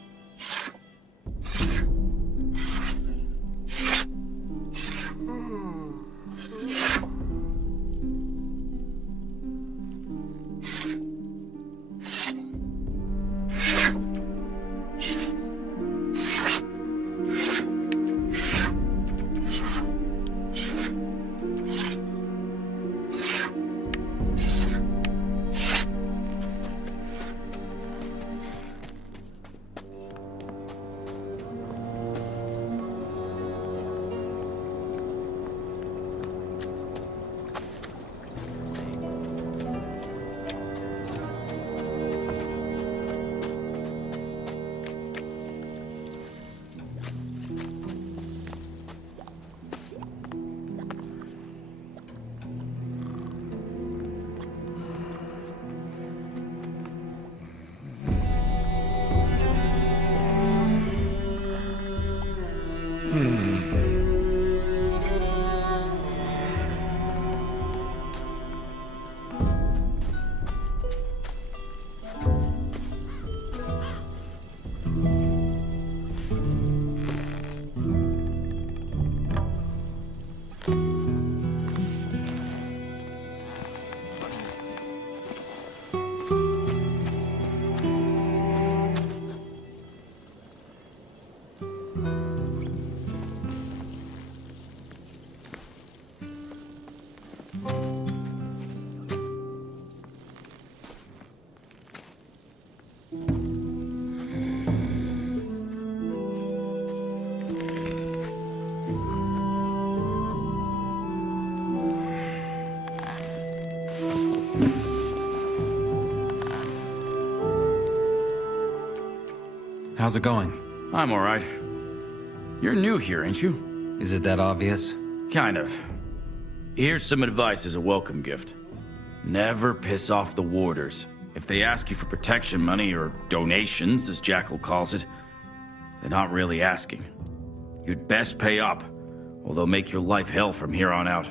How's it going? I'm alright. You're new here, ain't you? Is it that obvious? Kind of. Here's some advice as a welcome gift. Never piss off the warders. If they ask you for protection money, or donations, as Jackal calls it, they're not really asking. You'd best pay up, or they'll make your life hell from here on out.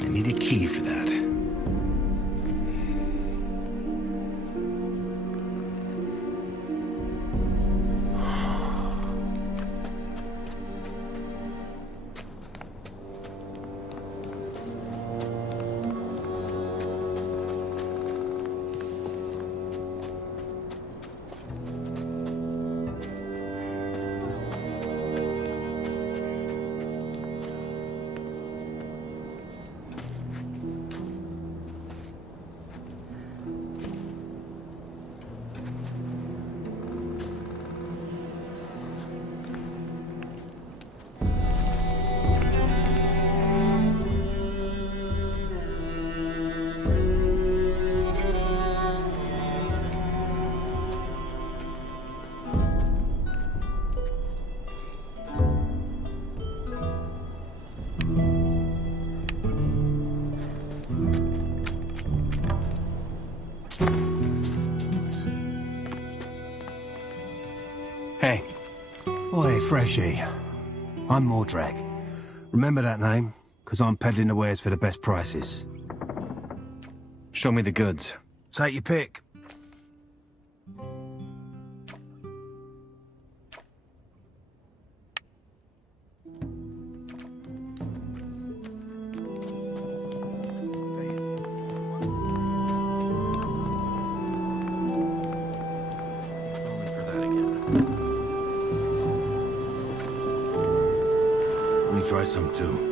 I need a key for that. Hey. Oi, Freshie. I'm Mordrag. Remember that name? Because I'm peddling the wares for the best prices. Show me the goods. Take your pick. Let me try some too.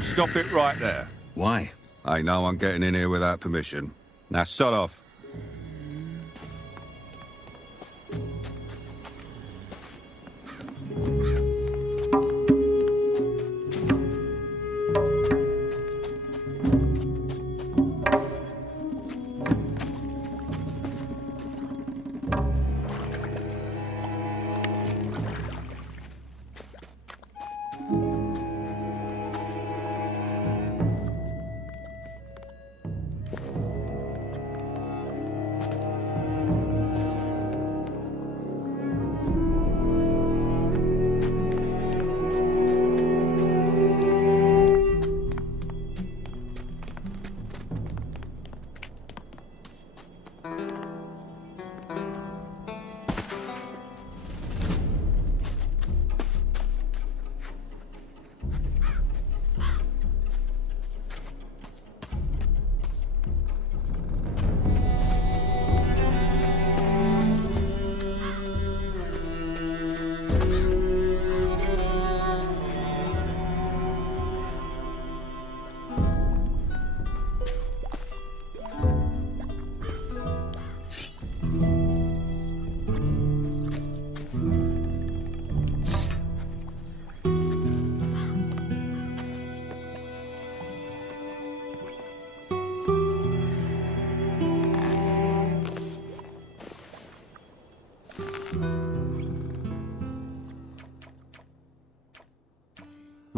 Stop it right there. Why? Ain't no one getting in here without permission. Now, sod off.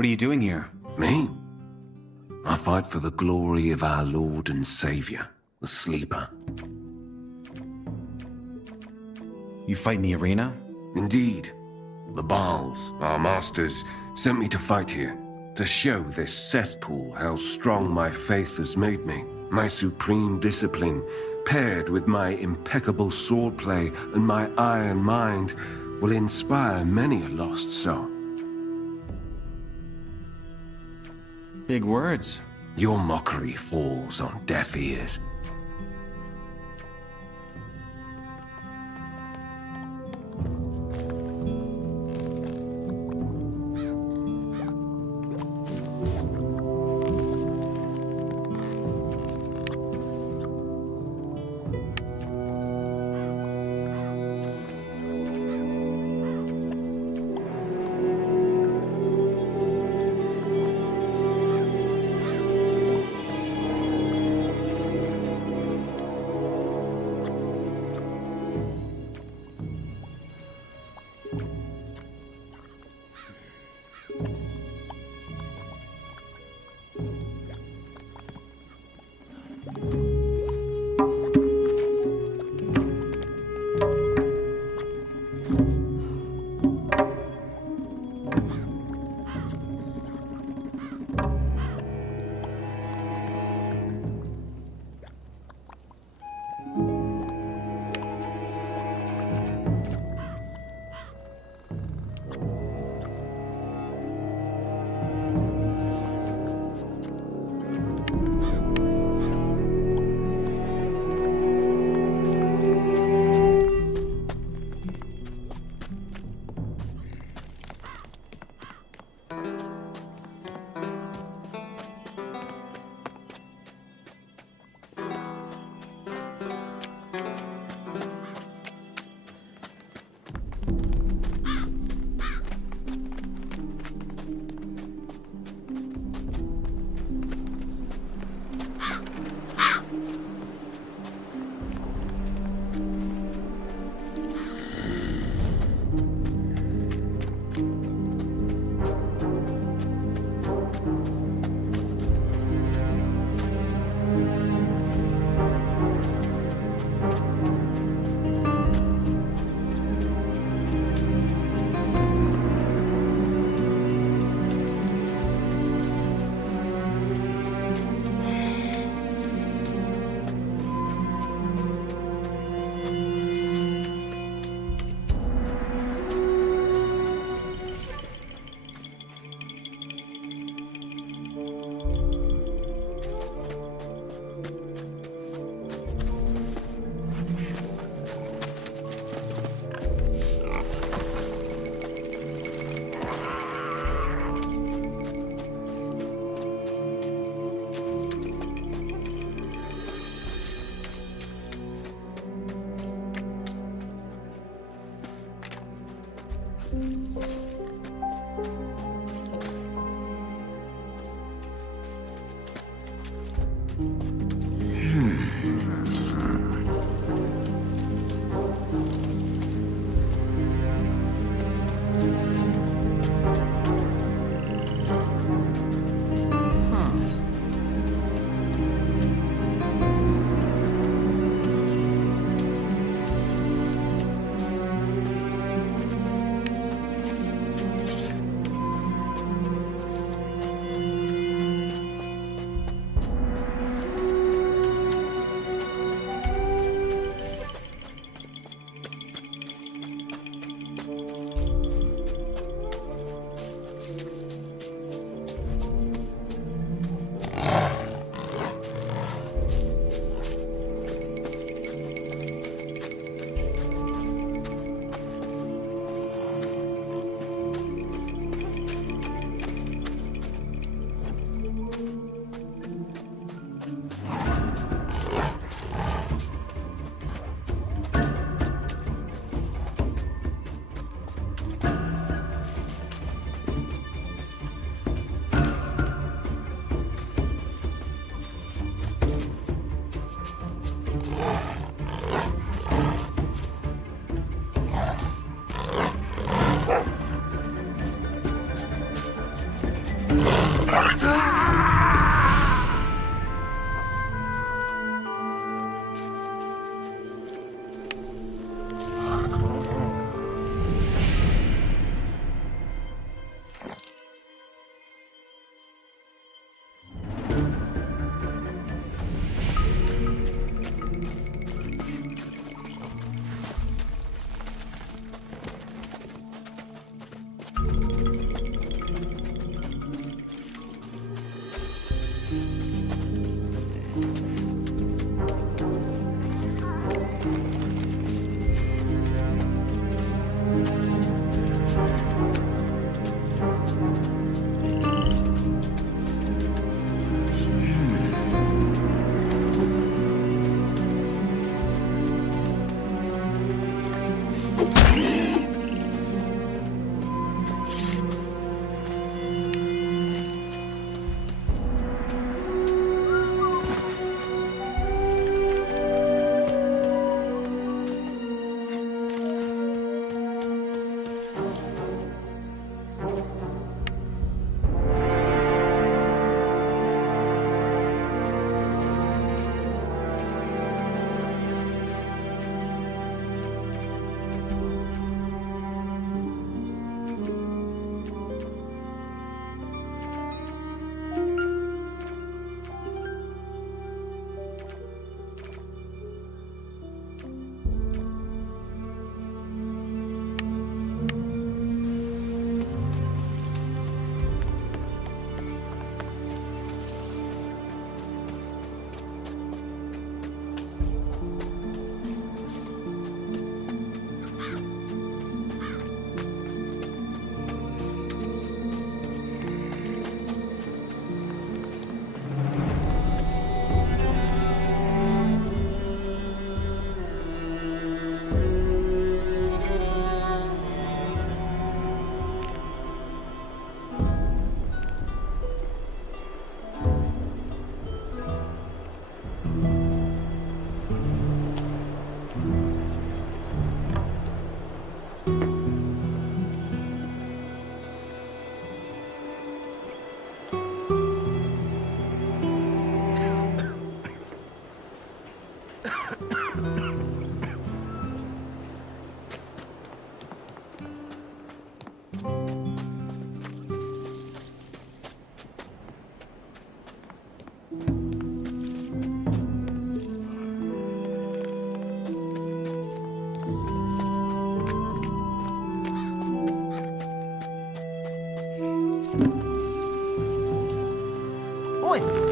What are you doing here? Me? I fight for the glory of our Lord and Savior, the Sleeper. You fight in the arena? Indeed. The Baals, our masters, sent me to fight here, to show this cesspool how strong my faith has made me. My supreme discipline, paired with my impeccable swordplay and my iron mind, will inspire many a lost soul. Big words. Your mockery falls on deaf ears.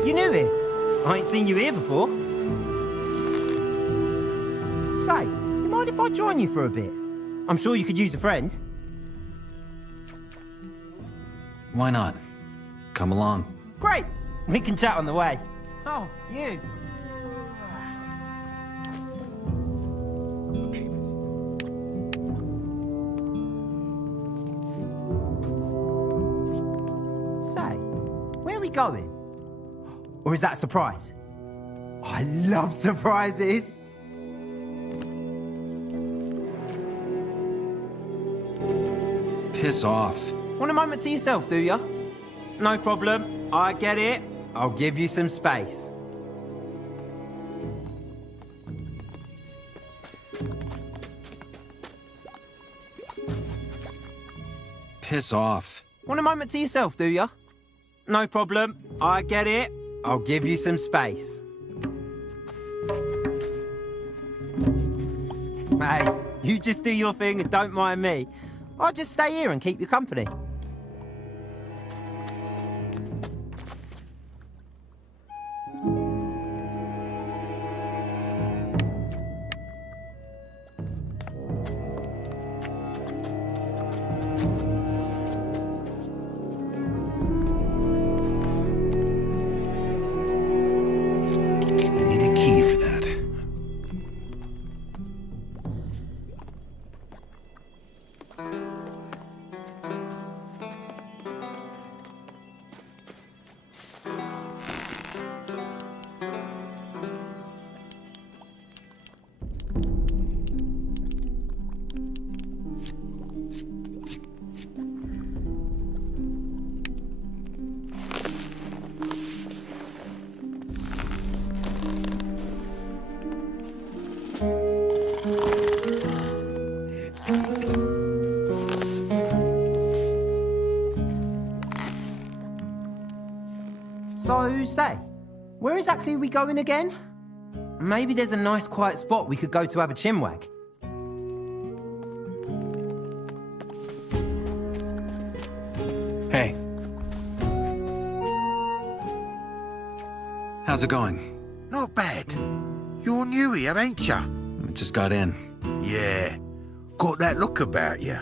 you new here? I ain't seen you here before. Say, you mind if I join you for a bit? I'm sure you could use a friend. Why not? Come along. Great! We can chat on the way. Oh, you. Say, where are we going? Or is that a surprise? I love surprises! Piss off. Want a moment to yourself, do ya? No problem. I get it. I'll give you some space. Piss off. Want a moment to yourself, do ya? No problem. I get it. I'll give you some space. Hey, you just do your thing and don't mind me. I'll just stay here and keep you company. I need a key for that. So, say, where exactly are we going again? Maybe there's a nice quiet spot we could go to have a chinwag. Hey. How's it going? Not bad. You're new here, ain't ya? I just got in. Yeah. Got that look about you.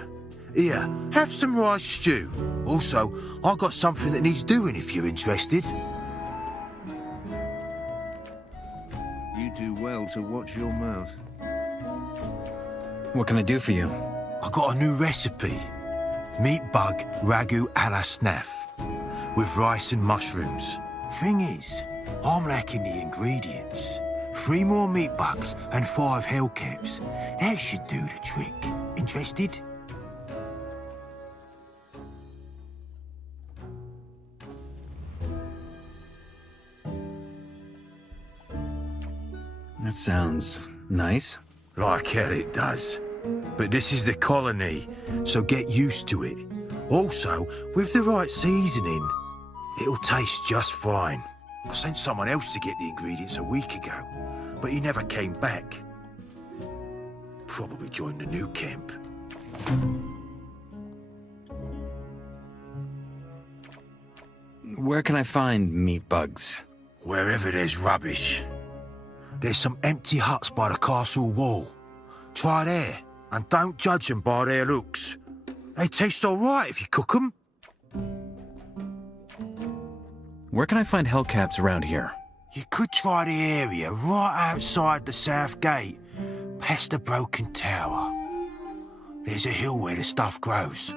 Here, have some rice stew. Also, I got something that needs doing if you're interested. You do well to watch your mouth. What can I do for you? I got a new recipe. Meat bug ragu a la snaff. With rice and mushrooms. Thing is, I'm lacking the ingredients. 3 more meat bugs and 5 hellcaps. That should do the trick. Interested? That sounds nice. Like hell it does. But this is the colony, so get used to it. Also, with the right seasoning, it'll taste just fine. I sent someone else to get the ingredients a week ago, but he never came back. Probably joined the new camp. Where can I find meat bugs? Wherever there's rubbish. There's some empty huts by the castle wall. Try there, and don't judge them by their looks. They taste all right if you cook them. Where can I find hellcaps around here? You could try the area right outside the south gate, past the broken tower. There's a hill where the stuff grows.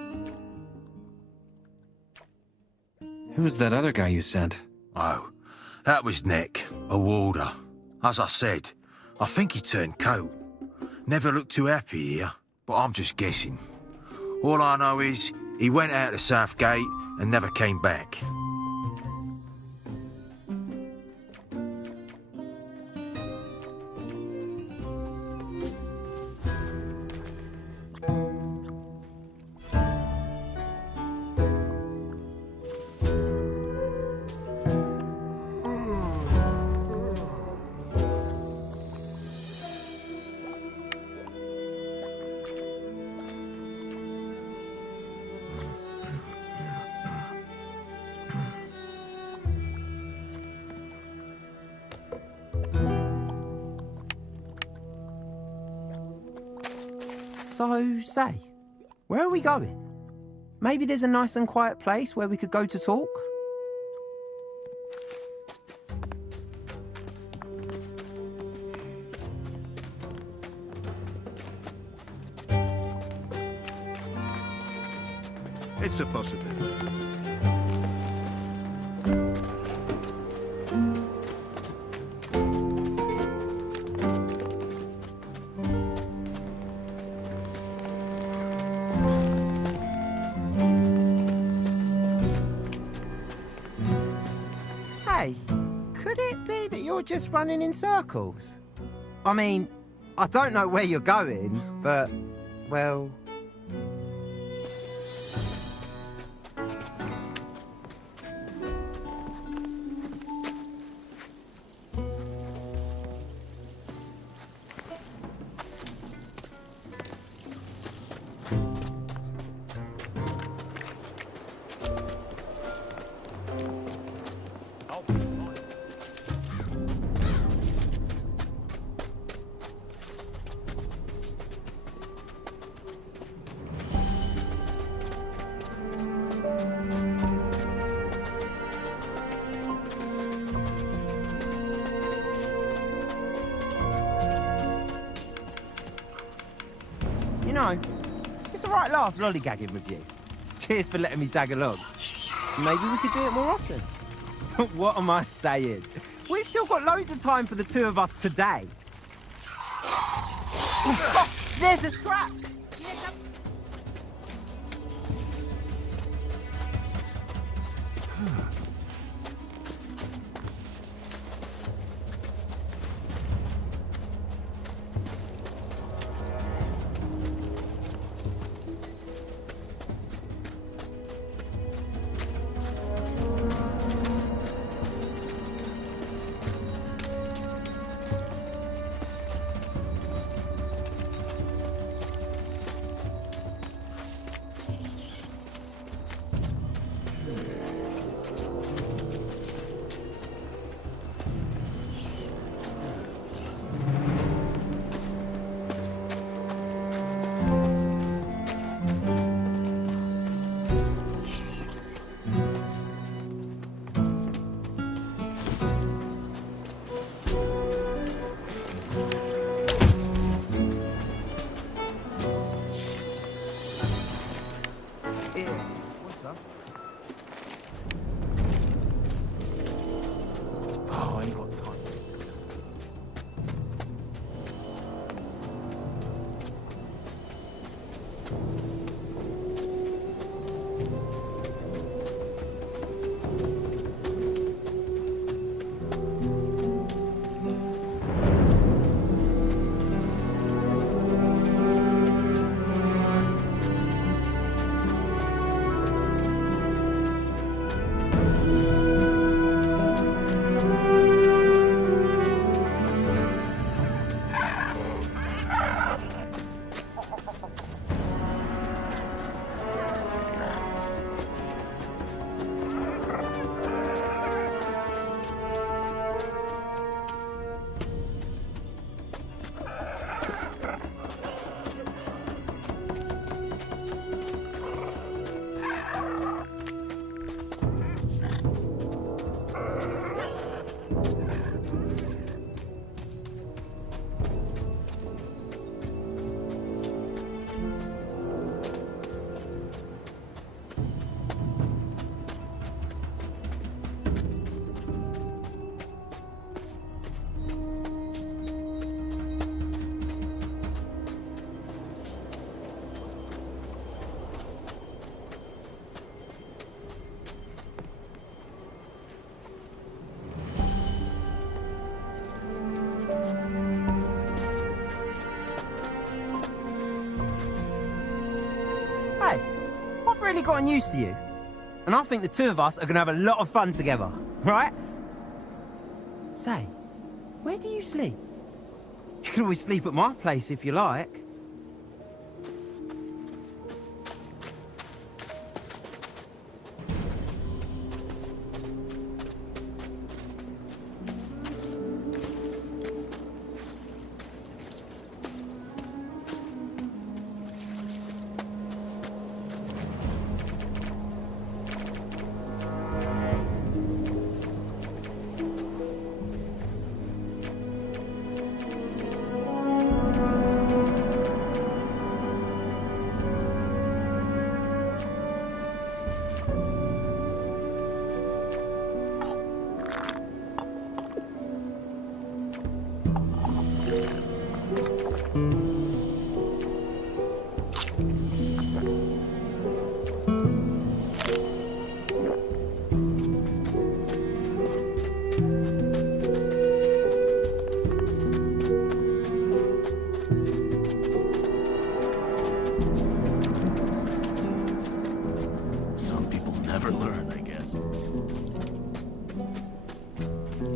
Who's that other guy you sent? Oh, that was Nick, a warder. As I said, I think he turned coat. Never looked too happy here, but I'm just guessing. All I know is he went out the south gate and never came back. So, say, where are we going? Maybe there's a nice and quiet place where we could go to talk? It's a possibility. Hey, could it be that you're just running in circles? I mean, I don't know where you're going, but, well... You know, it's a right laugh lollygagging with you. Cheers for letting me tag along. Maybe we could do it more often. What am I saying? We've still got loads of time for the two of us today. Oh, there's a scrap! I've really gotten used to you. And I think the two of us are going to have a lot of fun together, right? Say, where do you sleep? You can always sleep at my place if you like. Did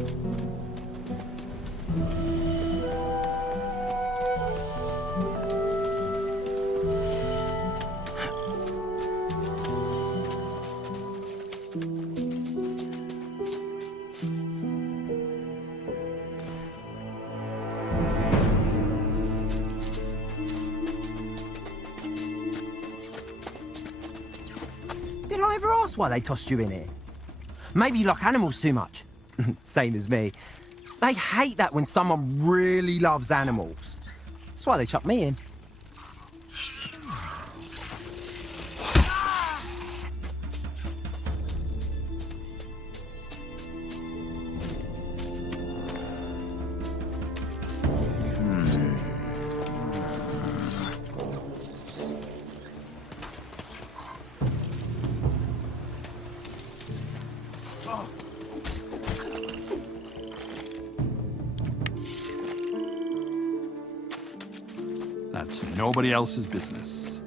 I ever ask why they tossed you in here? Maybe you like animals too much. Same as me. They hate that when someone really loves animals. That's why they chucked me in. That's nobody else's business.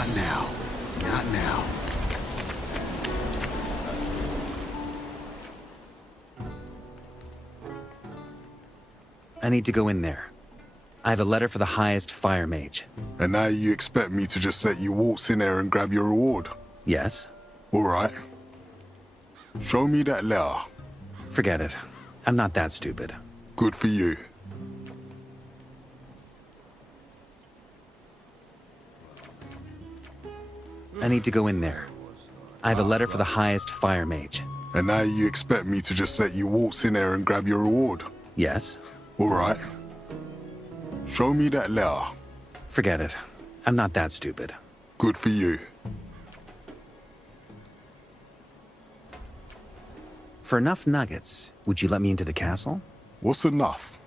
Not now. Not now. I need to go in there. I have a letter for the highest fire mage. And now you expect me to just let you waltz in there and grab your reward? Yes? All right. Show me that letter. Forget it. I'm not that stupid. Good for you. I need to go in there. I have a letter for the highest fire mage. And now you expect me to just let you waltz in there and grab your reward? Yes? All right. Show me that letter. Forget it. I'm not that stupid. Good for you. For enough nuggets, would you let me into the castle? What's enough?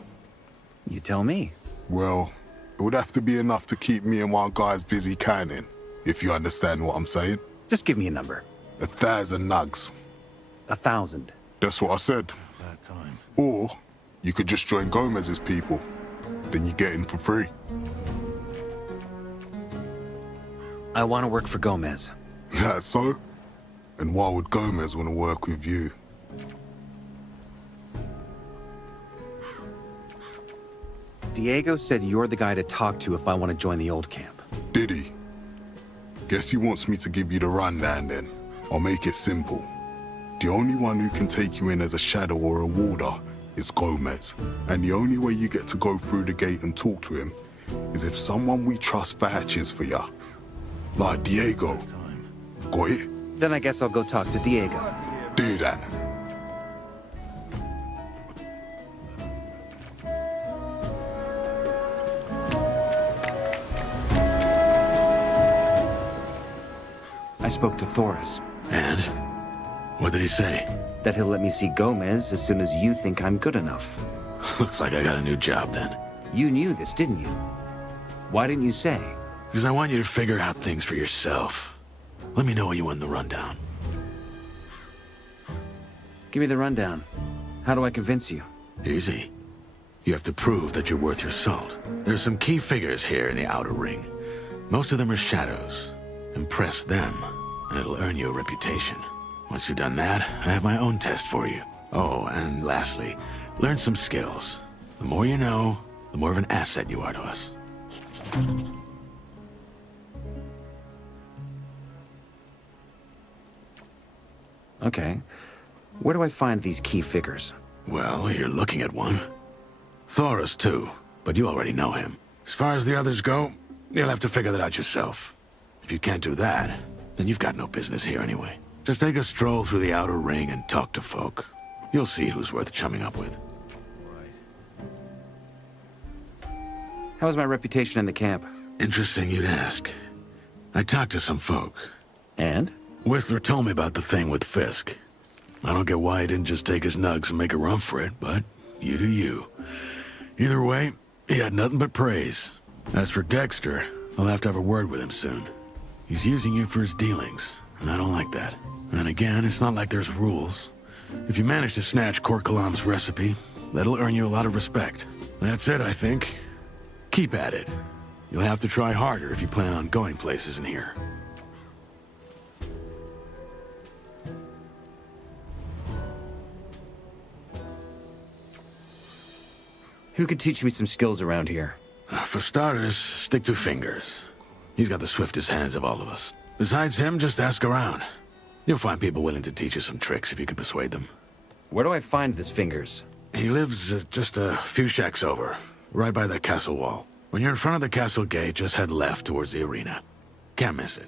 You tell me. Well, it would have to be enough to keep me and my guys busy canning, if you understand what I'm saying. Just give me a number. 1,000 nugs. 1,000. That's what I said. That time. Or you could just join Gomez's people. Then you get in for free. I want to work for Gomez. That's so? And why would Gomez want to work with you? Diego said you're the guy to talk to if I want to join the old camp. Did he? Guess he wants me to give you the rundown then. I'll make it simple. The only one who can take you in as a shadow or a warder is Gomez. And the only way you get to go through the gate and talk to him is if someone we trust vouches for ya. Like Diego. Got it? Then I guess I'll go talk to Diego. Do that. I spoke to Thoris. And? What did he say? That he'll let me see Gomez as soon as you think I'm good enough. Looks like I got a new job then. You knew this, didn't you? Why didn't you say? Because I want you to figure out things for yourself. Let me know when you win the rundown. Give me the rundown. How do I convince you? Easy. You have to prove that you're worth your salt. There's some key figures here in the outer ring. Most of them are shadows. Impress them, and it'll earn you a reputation. Once you've done that, I have my own test for you. Oh, and lastly, learn some skills. The more you know, the more of an asset you are to us. Okay. Where do I find these key figures? Well, you're looking at one. Thoris, too, but you already know him. As far as the others go, you'll have to figure that out yourself. If you can't do that, then you've got no business here anyway. Just take a stroll through the outer ring and talk to folk. You'll see who's worth chumming up with. How is my reputation in the camp? Interesting you'd ask. I talked to some folk. And? Whistler told me about the thing with Fisk. I don't get why he didn't just take his nugs and make a run for it, but you do you. Either way, he had nothing but praise. As for Dexter, I'll have to have a word with him soon. He's using you for his dealings, and I don't like that. And then again, it's not like there's rules. If you manage to snatch Korkalam's recipe, that'll earn you a lot of respect. That's it, I think. Keep at it. You'll have to try harder if you plan on going places in here. Who could teach me some skills around here? For starters, stick to Fingers. He's got the swiftest hands of all of us. Besides him, just ask around. You'll find people willing to teach you some tricks if you can persuade them. Where do I find this Fingers? He lives just a few shacks over, right by the castle wall. When you're in front of the castle gate, just head left towards the arena. Can't miss it.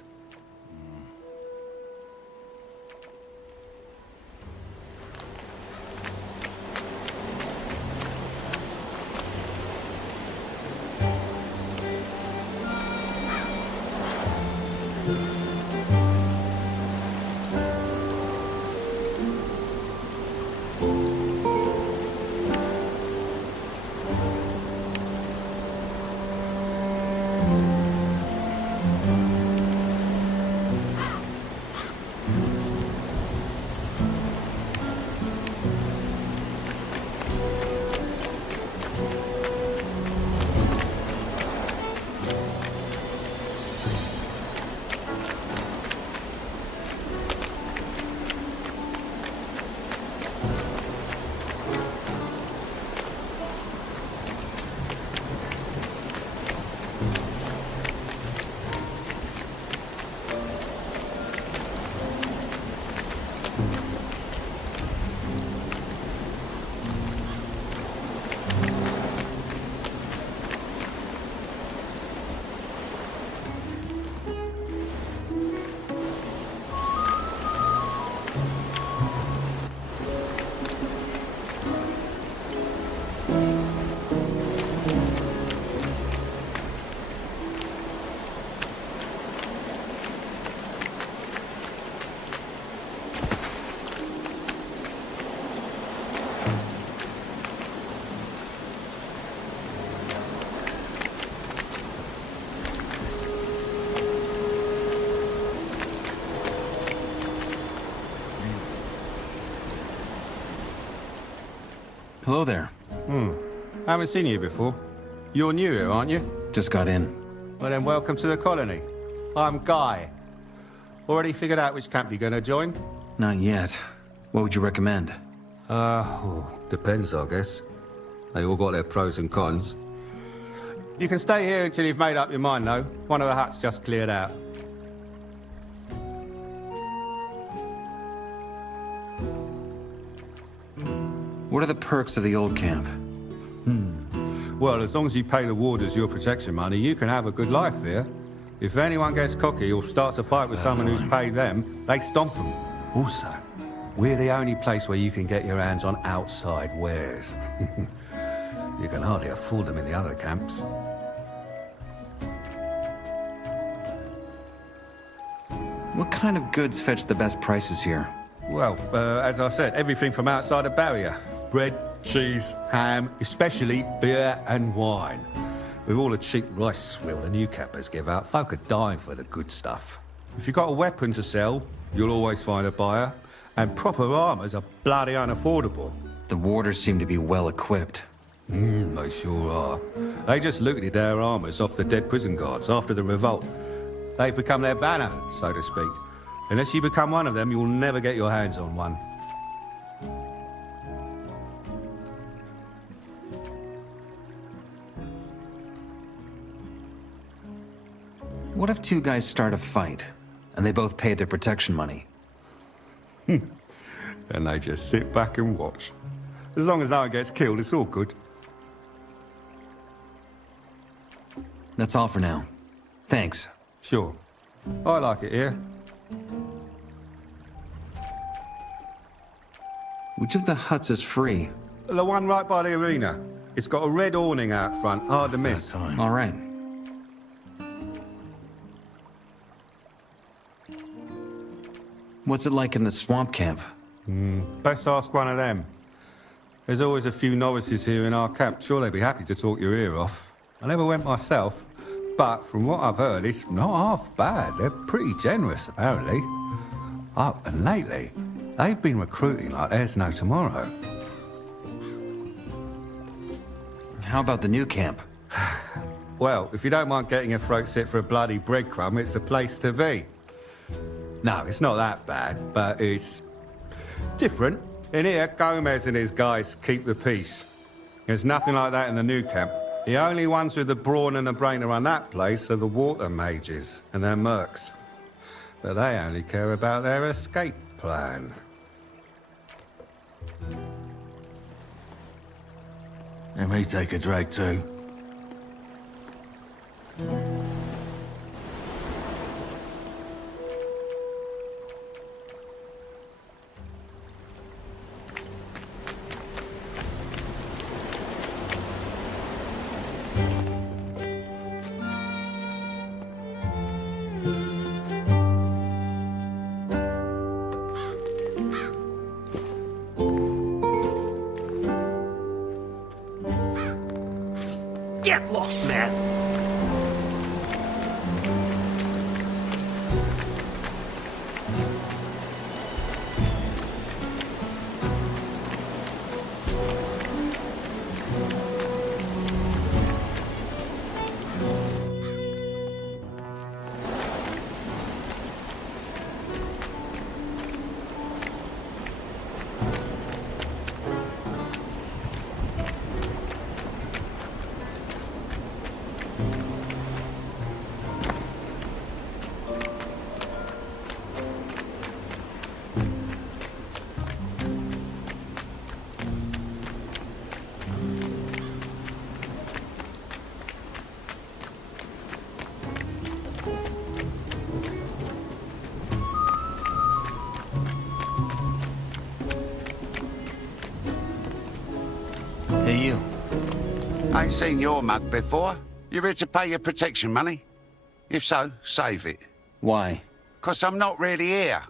Hello there. Haven't seen you before. You're new here, aren't you? Just got in. Well then, welcome to the colony. I'm Guy. Already figured out which camp you're gonna join? Not yet. What would you recommend? Depends, I guess. They all got their pros and cons. You can stay here until you've made up your mind, though. One of the huts just cleared out. What are the perks of the old camp? Well, as long as you pay the warders your protection money, you can have a good life here. If anyone gets cocky or starts a fight with someone who's paid them, they stomp them. Also, we're the only place where you can get your hands on outside wares. You can hardly afford them in the other camps. What kind of goods fetch the best prices here? Well, as I said, everything from outside the barrier. Bread, cheese, ham, especially beer and wine. With all the cheap rice swill the new campers give out, folk are dying for the good stuff. If you've got a weapon to sell, you'll always find a buyer. And proper armors are bloody unaffordable. The warders seem to be well equipped. They sure are. They just looted their armors off the dead prison guards after the revolt. They've become their banner, so to speak. Unless you become one of them, you'll never get your hands on one. What if two guys start a fight, and they both pay their protection money? And they just sit back and watch. As long as no one gets killed, it's all good. That's all for now. Thanks. Sure. I like it here. Which of the huts is free? The one right by the arena. It's got a red awning out front, hard to miss. All right. What's it like in the swamp camp? Best ask one of them. There's always a few novices here in our camp. Sure, they'd be happy to talk your ear off. I never went myself, but from what I've heard, it's not half bad. They're pretty generous, apparently. Oh, and lately, they've been recruiting like there's no tomorrow. How about the new camp? Well, if you don't mind getting your throat slit for a bloody breadcrumb, it's the place to be. No, it's not that bad, but it's different. In here, Gomez and his guys keep the peace. There's nothing like that in the new camp. The only ones with the brawn and the brain to run that place are the water mages and their mercs. But they only care about their escape plan. Let me take a drag too. Get lost, man! Hey, you. Ain't seen your mug before. You here to pay your protection money? If so, save it. Why? 'Cause I'm not really here.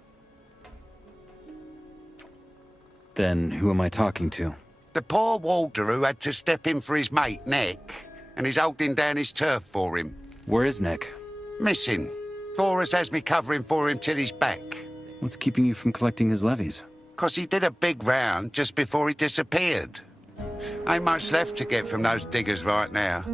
Then who am I talking to? The poor warder who had to step in for his mate, Nick, and he's holding down his turf for him. Where is Nick? Missing. Forrest has me covering for him till he's back. What's keeping you from collecting his levies? 'Cause he did a big round just before he disappeared. Ain't much left to get from those diggers right now.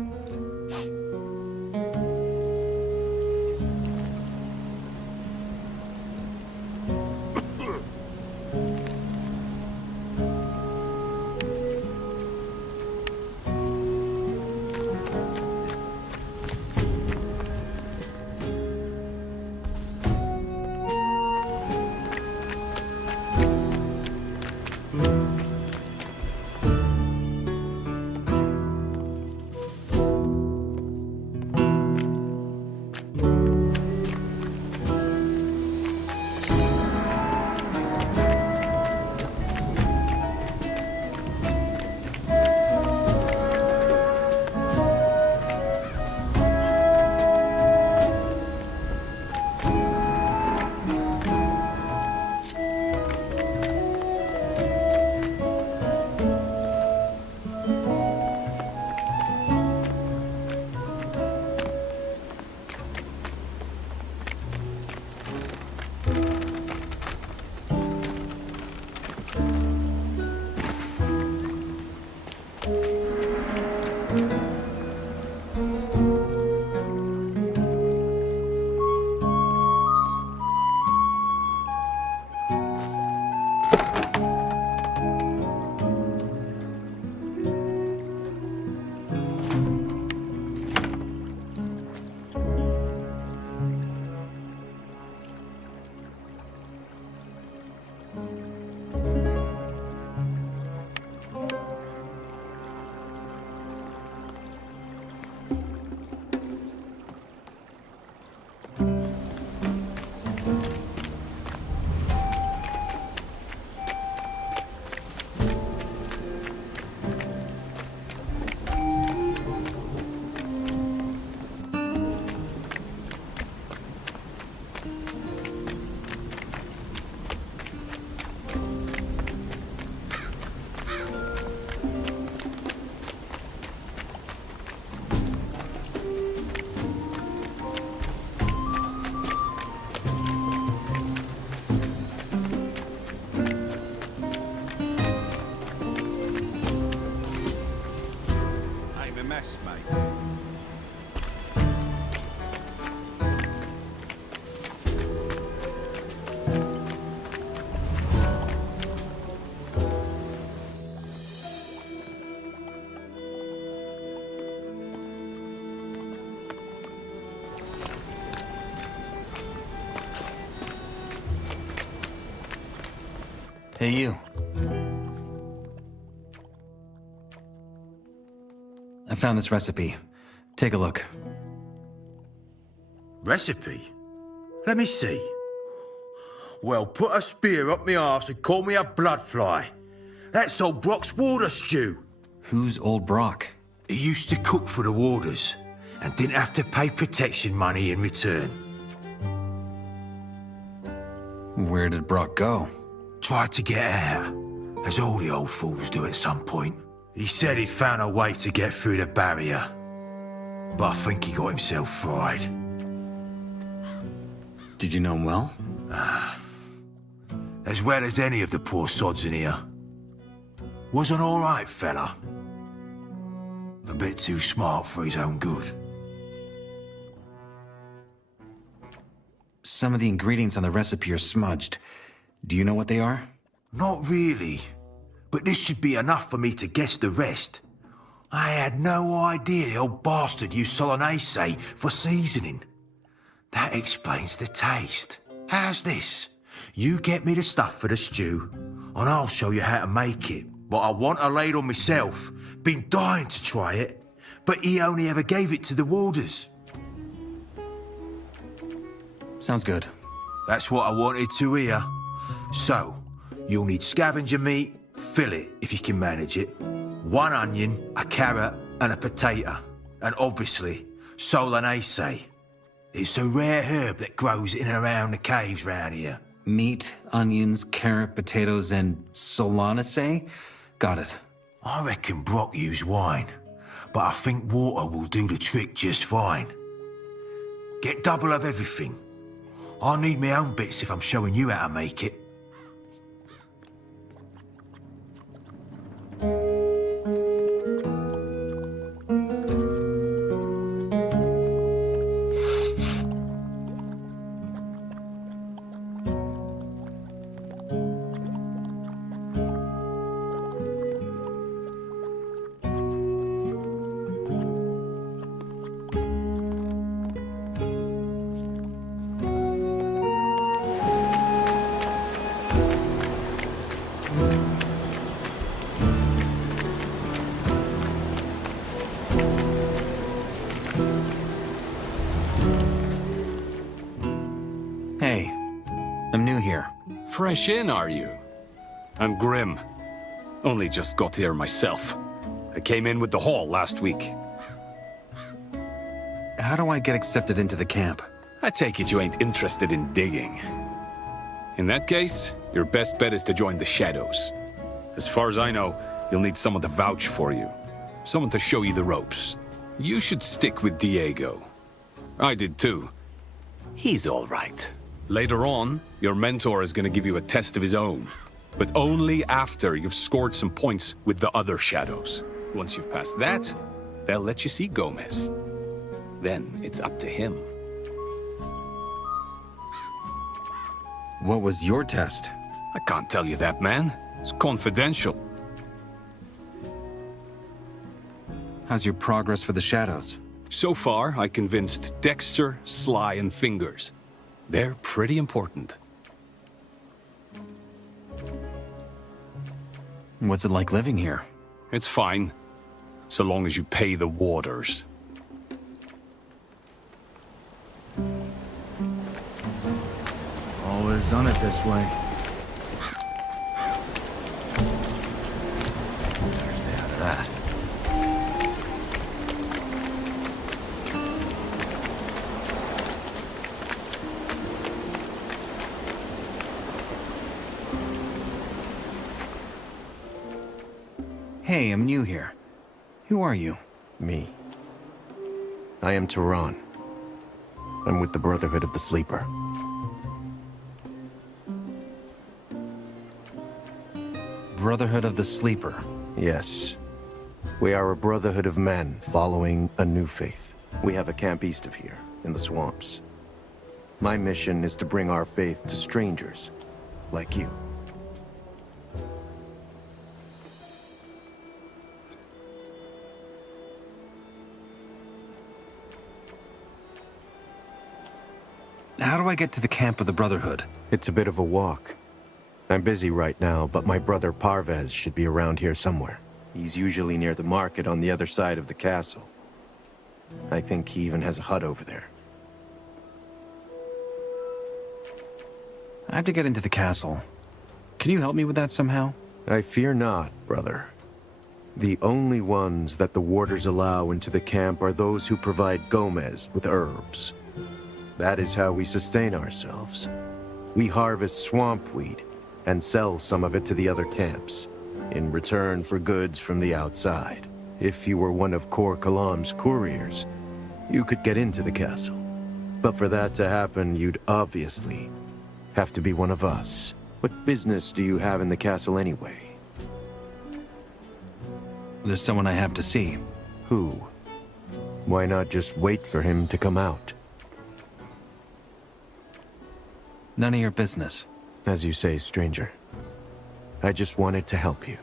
Hey, you. I found this recipe. Take a look. Recipe? Let me see. Well, put a spear up my arse and call me a bloodfly. That's old Brock's water stew. Who's old Brock? He used to cook for the warders and didn't have to pay protection money in return. Where did Brock go? Tried to get out, as all the old fools do at some point. He said he'd found a way to get through the barrier, but I think he got himself fried. Did you know him well? As well as any of the poor sods in here. Was an all right fella. A bit too smart for his own good. Some of the ingredients on the recipe are smudged. Do you know what they are? Not really, but this should be enough for me to guess the rest. I had no idea the old bastard used Solanaceae for seasoning. That explains the taste. How's this? You get me the stuff for the stew, and I'll show you how to make it. But I want a ladle myself. Been dying to try it, but he only ever gave it to the warders. Sounds good. That's what I wanted to hear. So, you'll need scavenger meat, fillet if you can manage it, 1 onion, a carrot and a potato, and obviously Solanaceae. It's a rare herb that grows in and around the caves round here. Meat, onions, carrot, potatoes, and Solanaceae? Got it. I reckon Brock used wine, but I think water will do the trick just fine. Get double of everything. I'll need my own bits if I'm showing you how to make it. fresh in, are you? I'm Grim. Only just got here myself. I came in with the haul last week. How do I get accepted into the camp? I take it you ain't interested in digging. In that case, your best bet is to join the Shadows. As far as I know, you'll need someone to vouch for you. Someone to show you the ropes. You should stick with Diego. I did too. He's all right. Later on, your mentor is going to give you a test of his own. But only after you've scored some points with the other Shadows. Once you've passed that, they'll let you see Gomez. Then it's up to him. What was your test? I can't tell you that, man. It's confidential. How's your progress with the Shadows? So far, I convinced Dexter, Sly, and Fingers. They're pretty important. What's it like living here? It's fine, so long as you pay the warders. Always done it this way. There's the out of that. Hey, I'm new here. Who are you? Me. I am Tehran. I'm with the Brotherhood of the Sleeper. Brotherhood of the Sleeper. Yes. We are a brotherhood of men following a new faith. We have a camp east of here, in the swamps. My mission is to bring our faith to strangers, like you. How do I get to the camp of the Brotherhood? It's a bit of a walk. I'm busy right now, but my brother Parvez should be around here somewhere. He's usually near the market on the other side of the castle. I think he even has a hut over there. I have to get into the castle. Can you help me with that somehow? I fear not, brother. The only ones that the warders allow into the camp are those who provide Gomez with herbs. That is how we sustain ourselves. We harvest swamp weed and sell some of it to the other camps, in return for goods from the outside. If you were one of Kor Kalam's couriers, you could get into the castle. But for that to happen, you'd obviously have to be one of us. What business do you have in the castle anyway? There's someone I have to see. Who? Why not just wait for him to come out? None of your business. As you say, stranger. I just wanted to help you.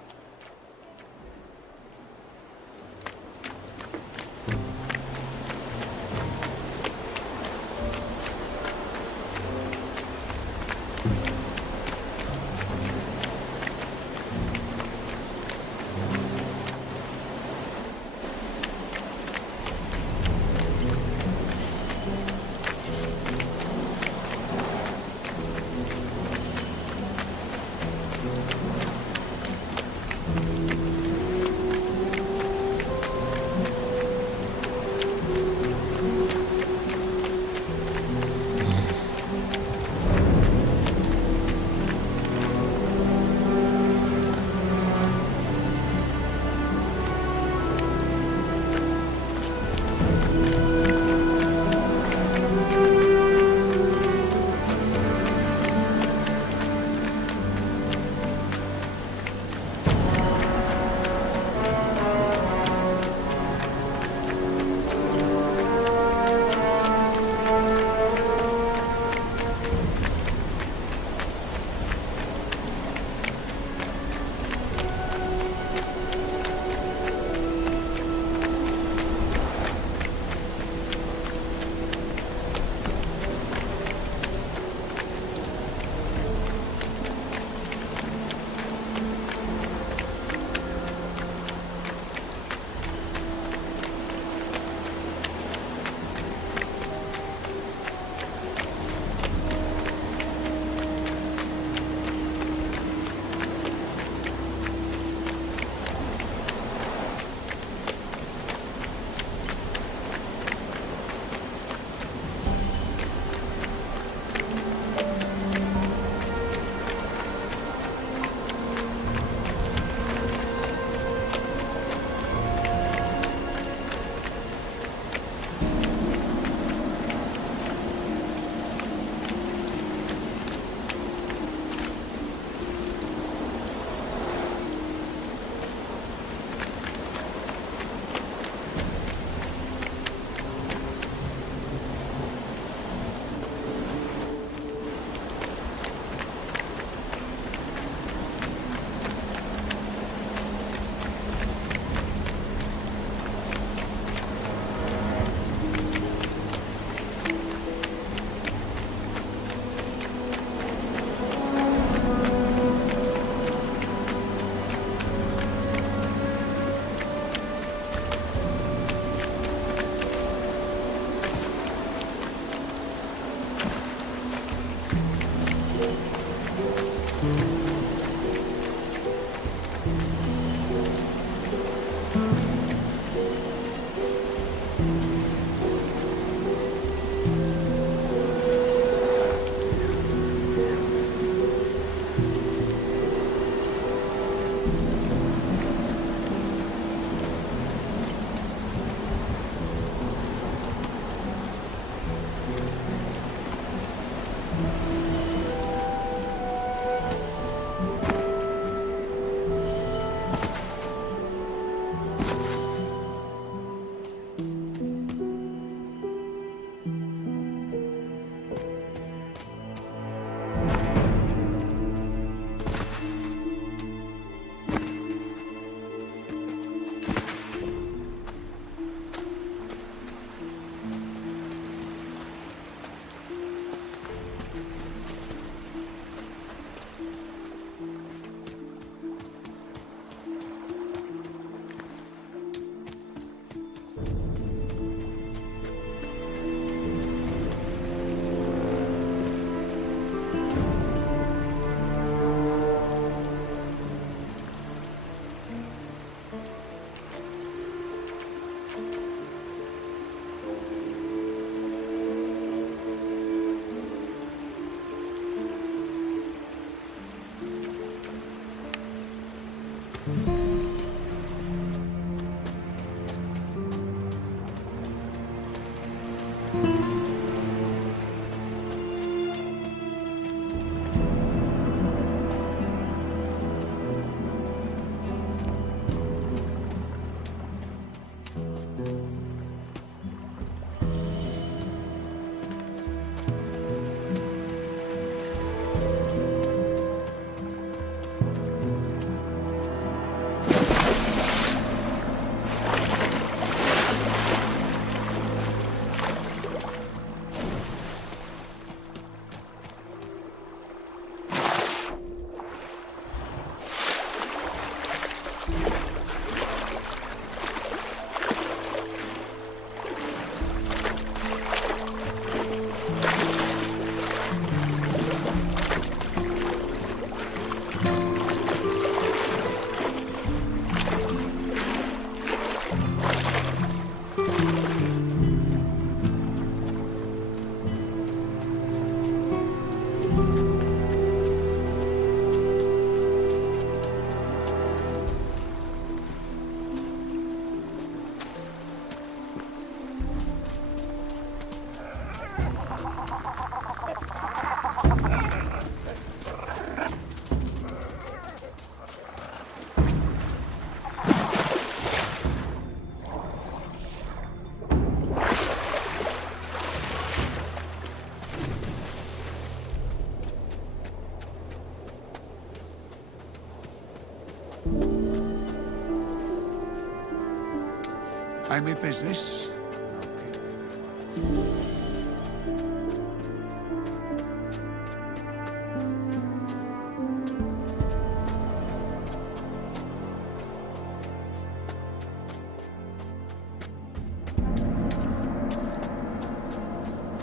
I'm in business.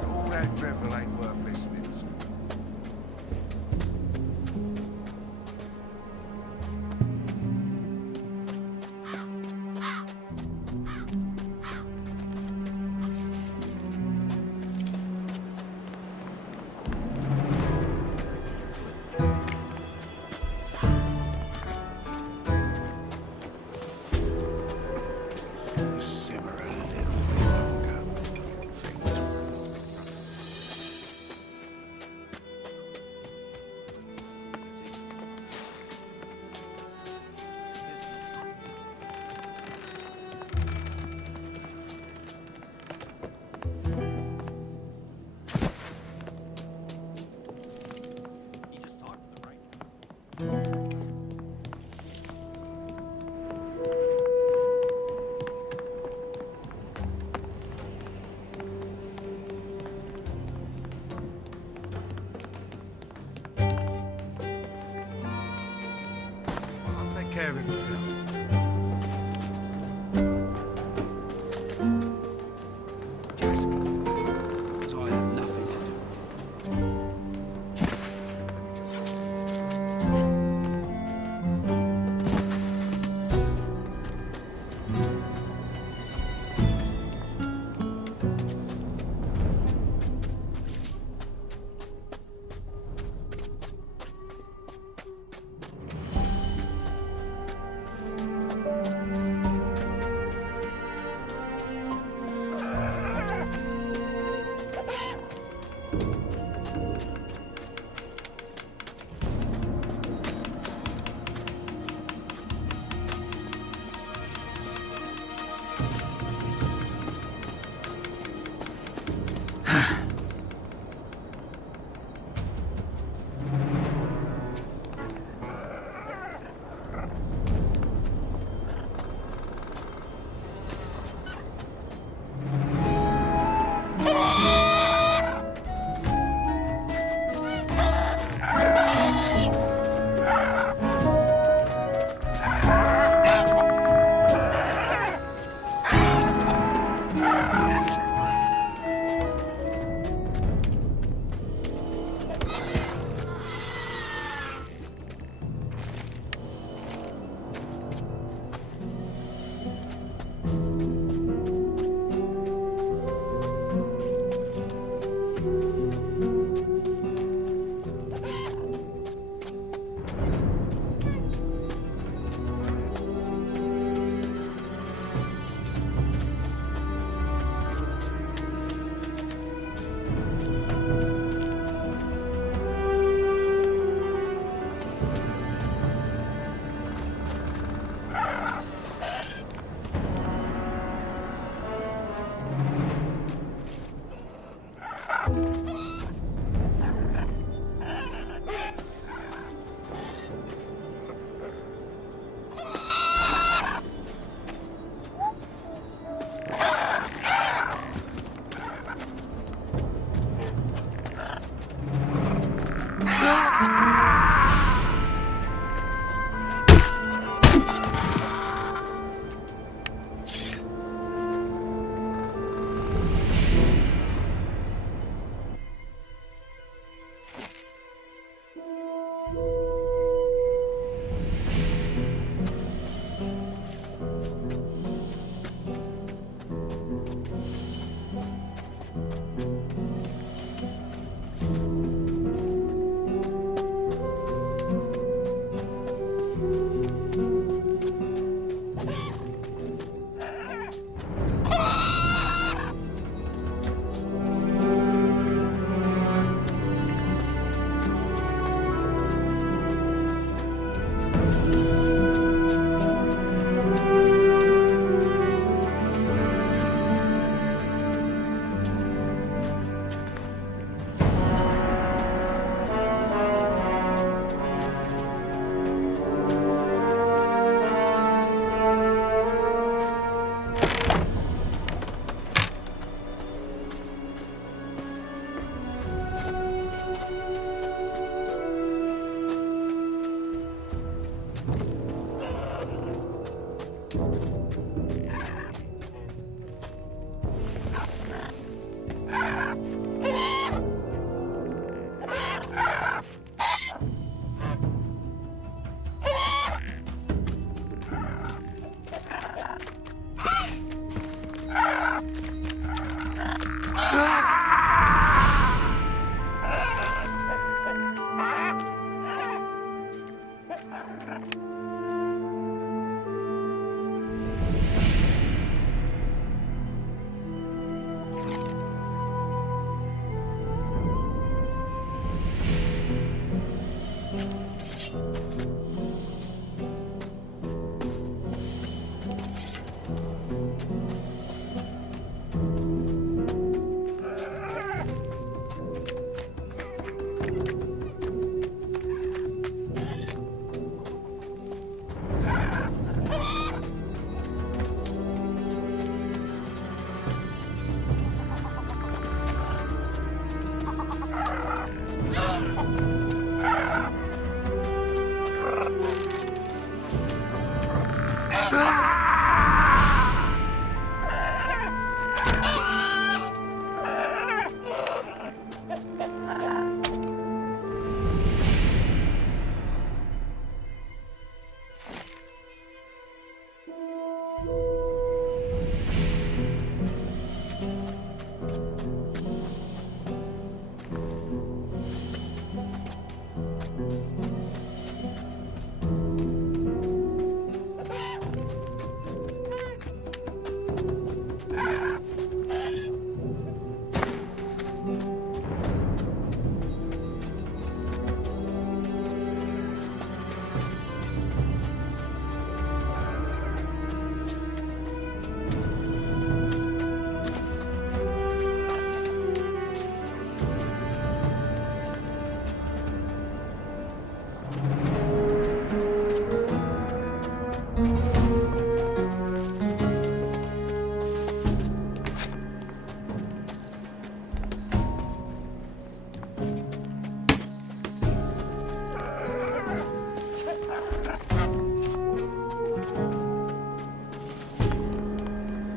All that drivel ain't worth listening to.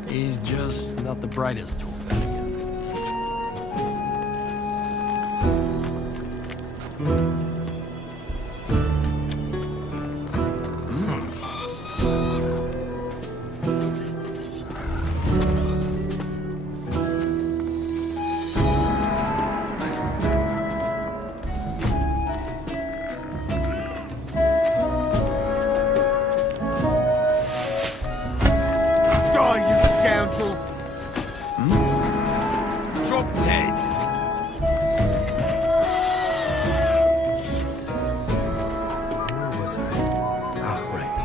He's just not the brightest tool bag. Drop dead. Where was I? Ah, right.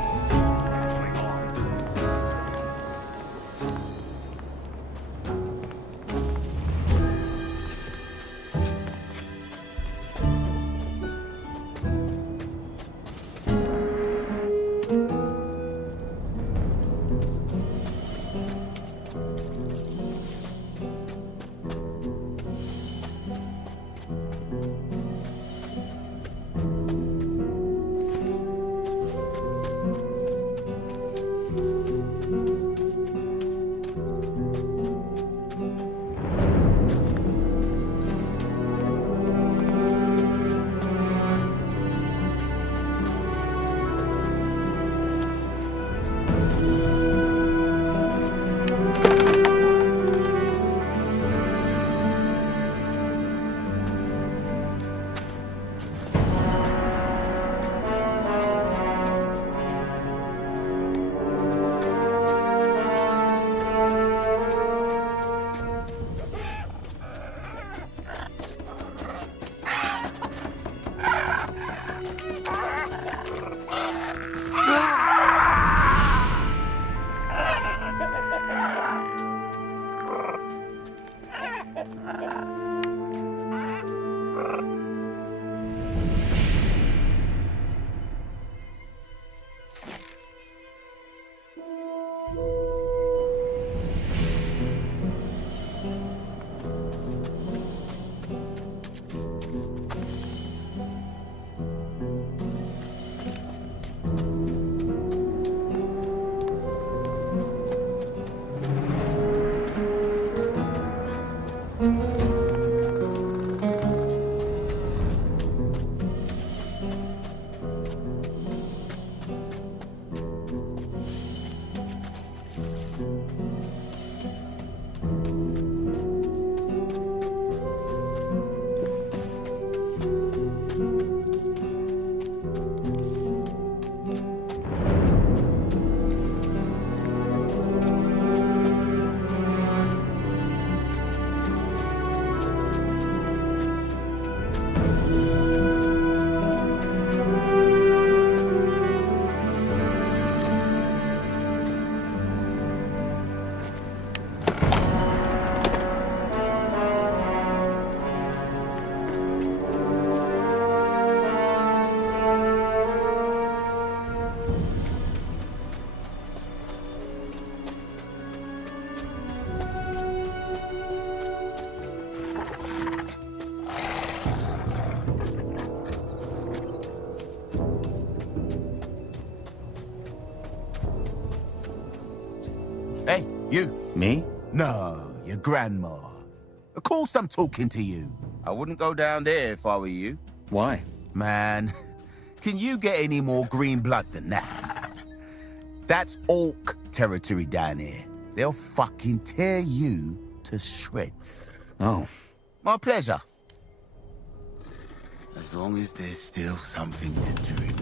Hey, you. Me? No, your grandma. Of course I'm talking to you. I wouldn't go down there if I were you. Why? Man, can you get any more green blood than that? That's orc territory down here. They'll fucking tear you to shreds. Oh. My pleasure. As long as there's still something to drink.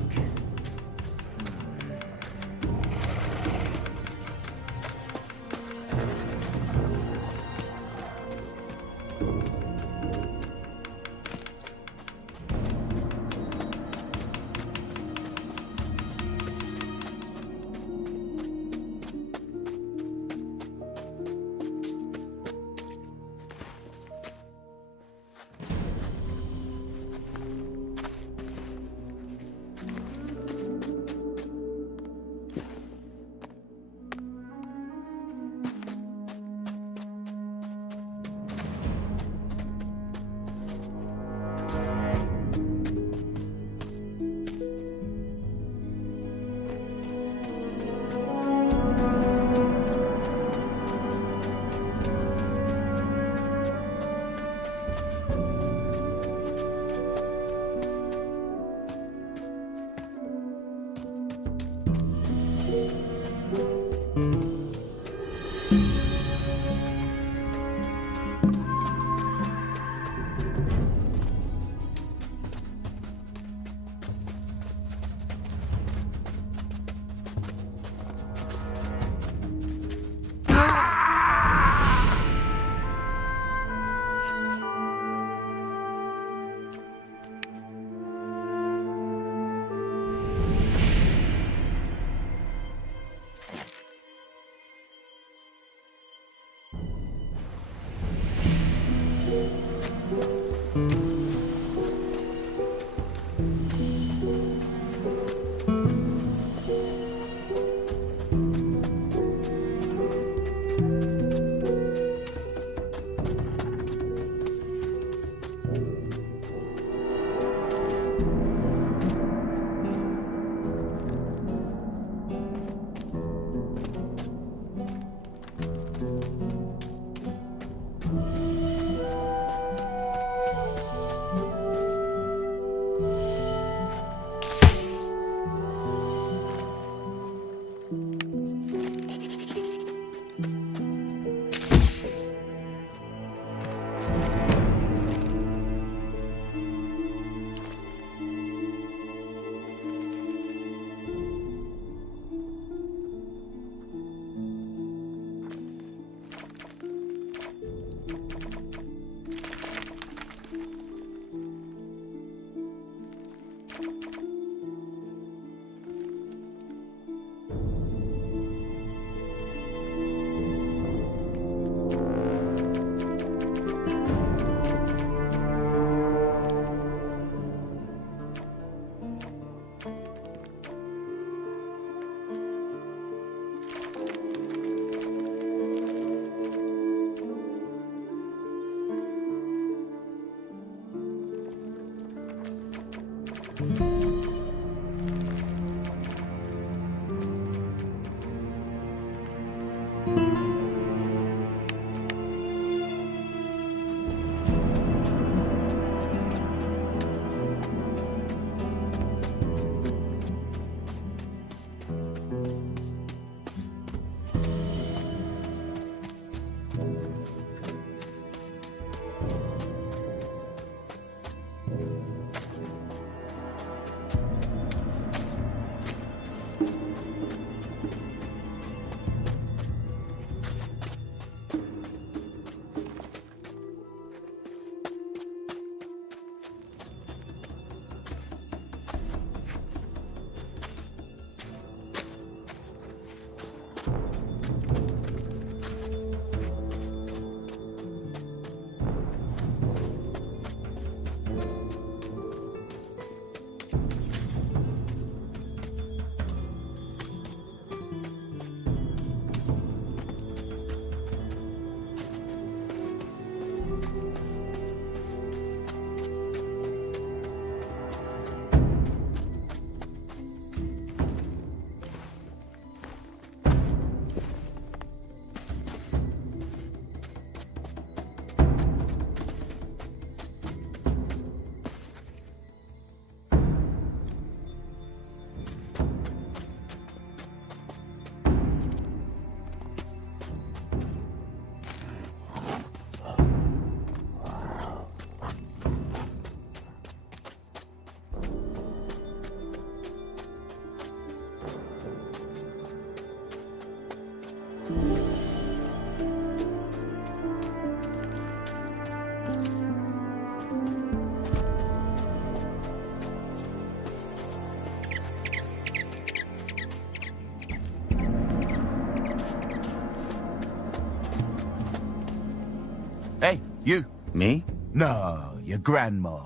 You? Me? No, your grandma.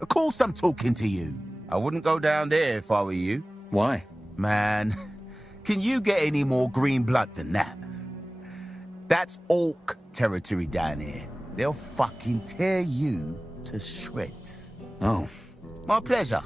Of course I'm talking to you. I wouldn't go down there if I were you. Why? Man, can you get any more green blood than that? That's orc territory down here. They'll fucking tear you to shreds. Oh. My pleasure.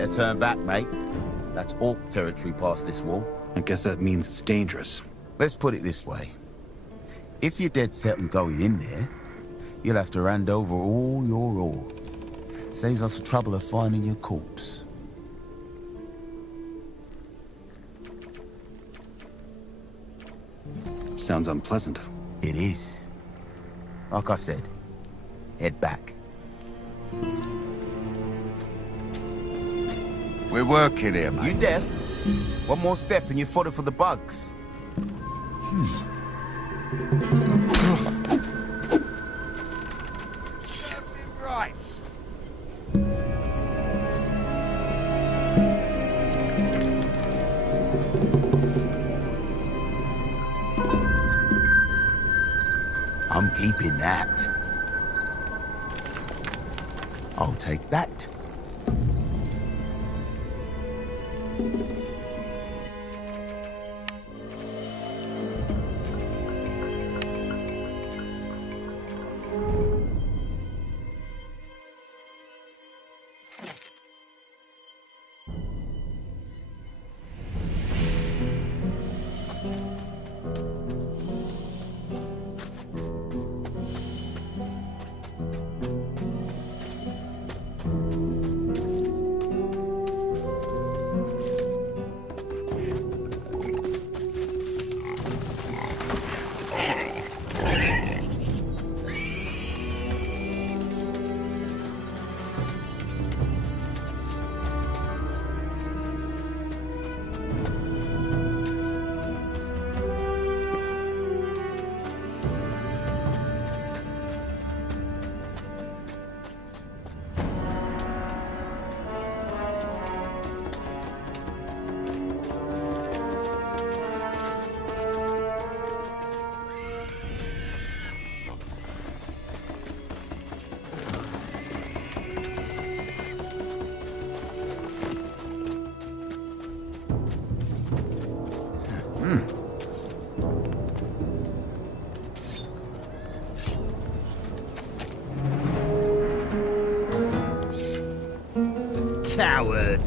Better turn back, mate. That's orc territory past this wall. I guess that means it's dangerous. Let's put it this way. If you're dead set on going in there, you'll have to hand over all your ore. Saves us the trouble of finding your corpse. Sounds unpleasant. It is. Like I said, head back. We're working here, mate. You deaf? One more step and you're fodder for the bugs. Right. I'm keeping that. I'll take that. Coward.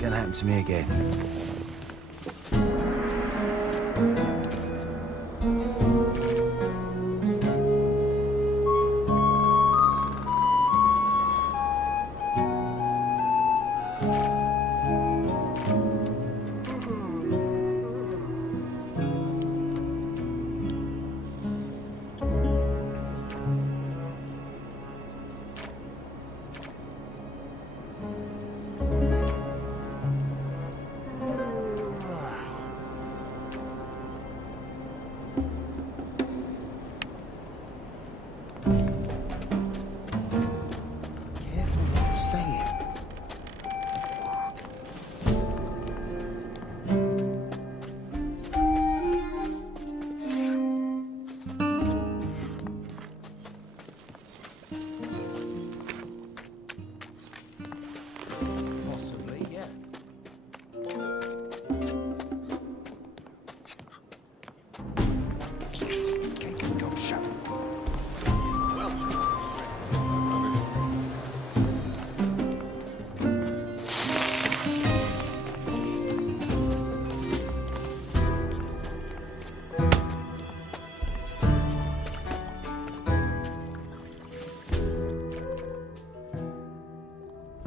Gonna happen to me again.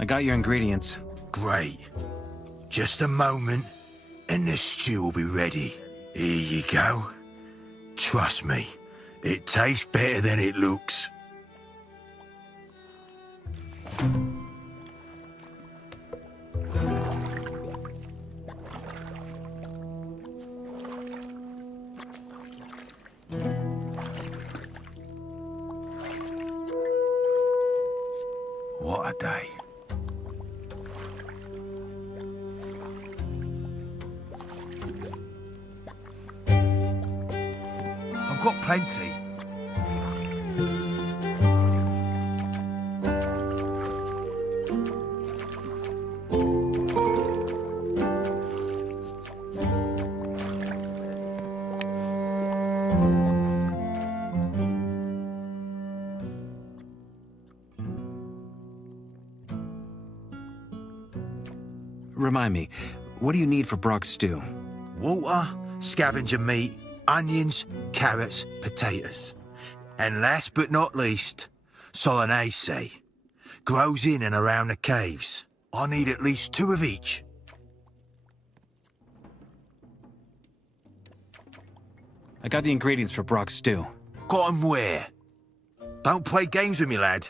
got your ingredients. Great. Just a moment, and the stew will be ready. Here you go. Trust me, it tastes better than it looks. What a day. I've got plenty. Remind me, what do you need for Brock's stew? Water, scavenger meat, onions, carrots, potatoes. And last but not least, solanaceae. Grows in and around the caves. I need at least 2 of each. I got the ingredients for Brock's stew. Got 'em where? Don't play games with me, lad.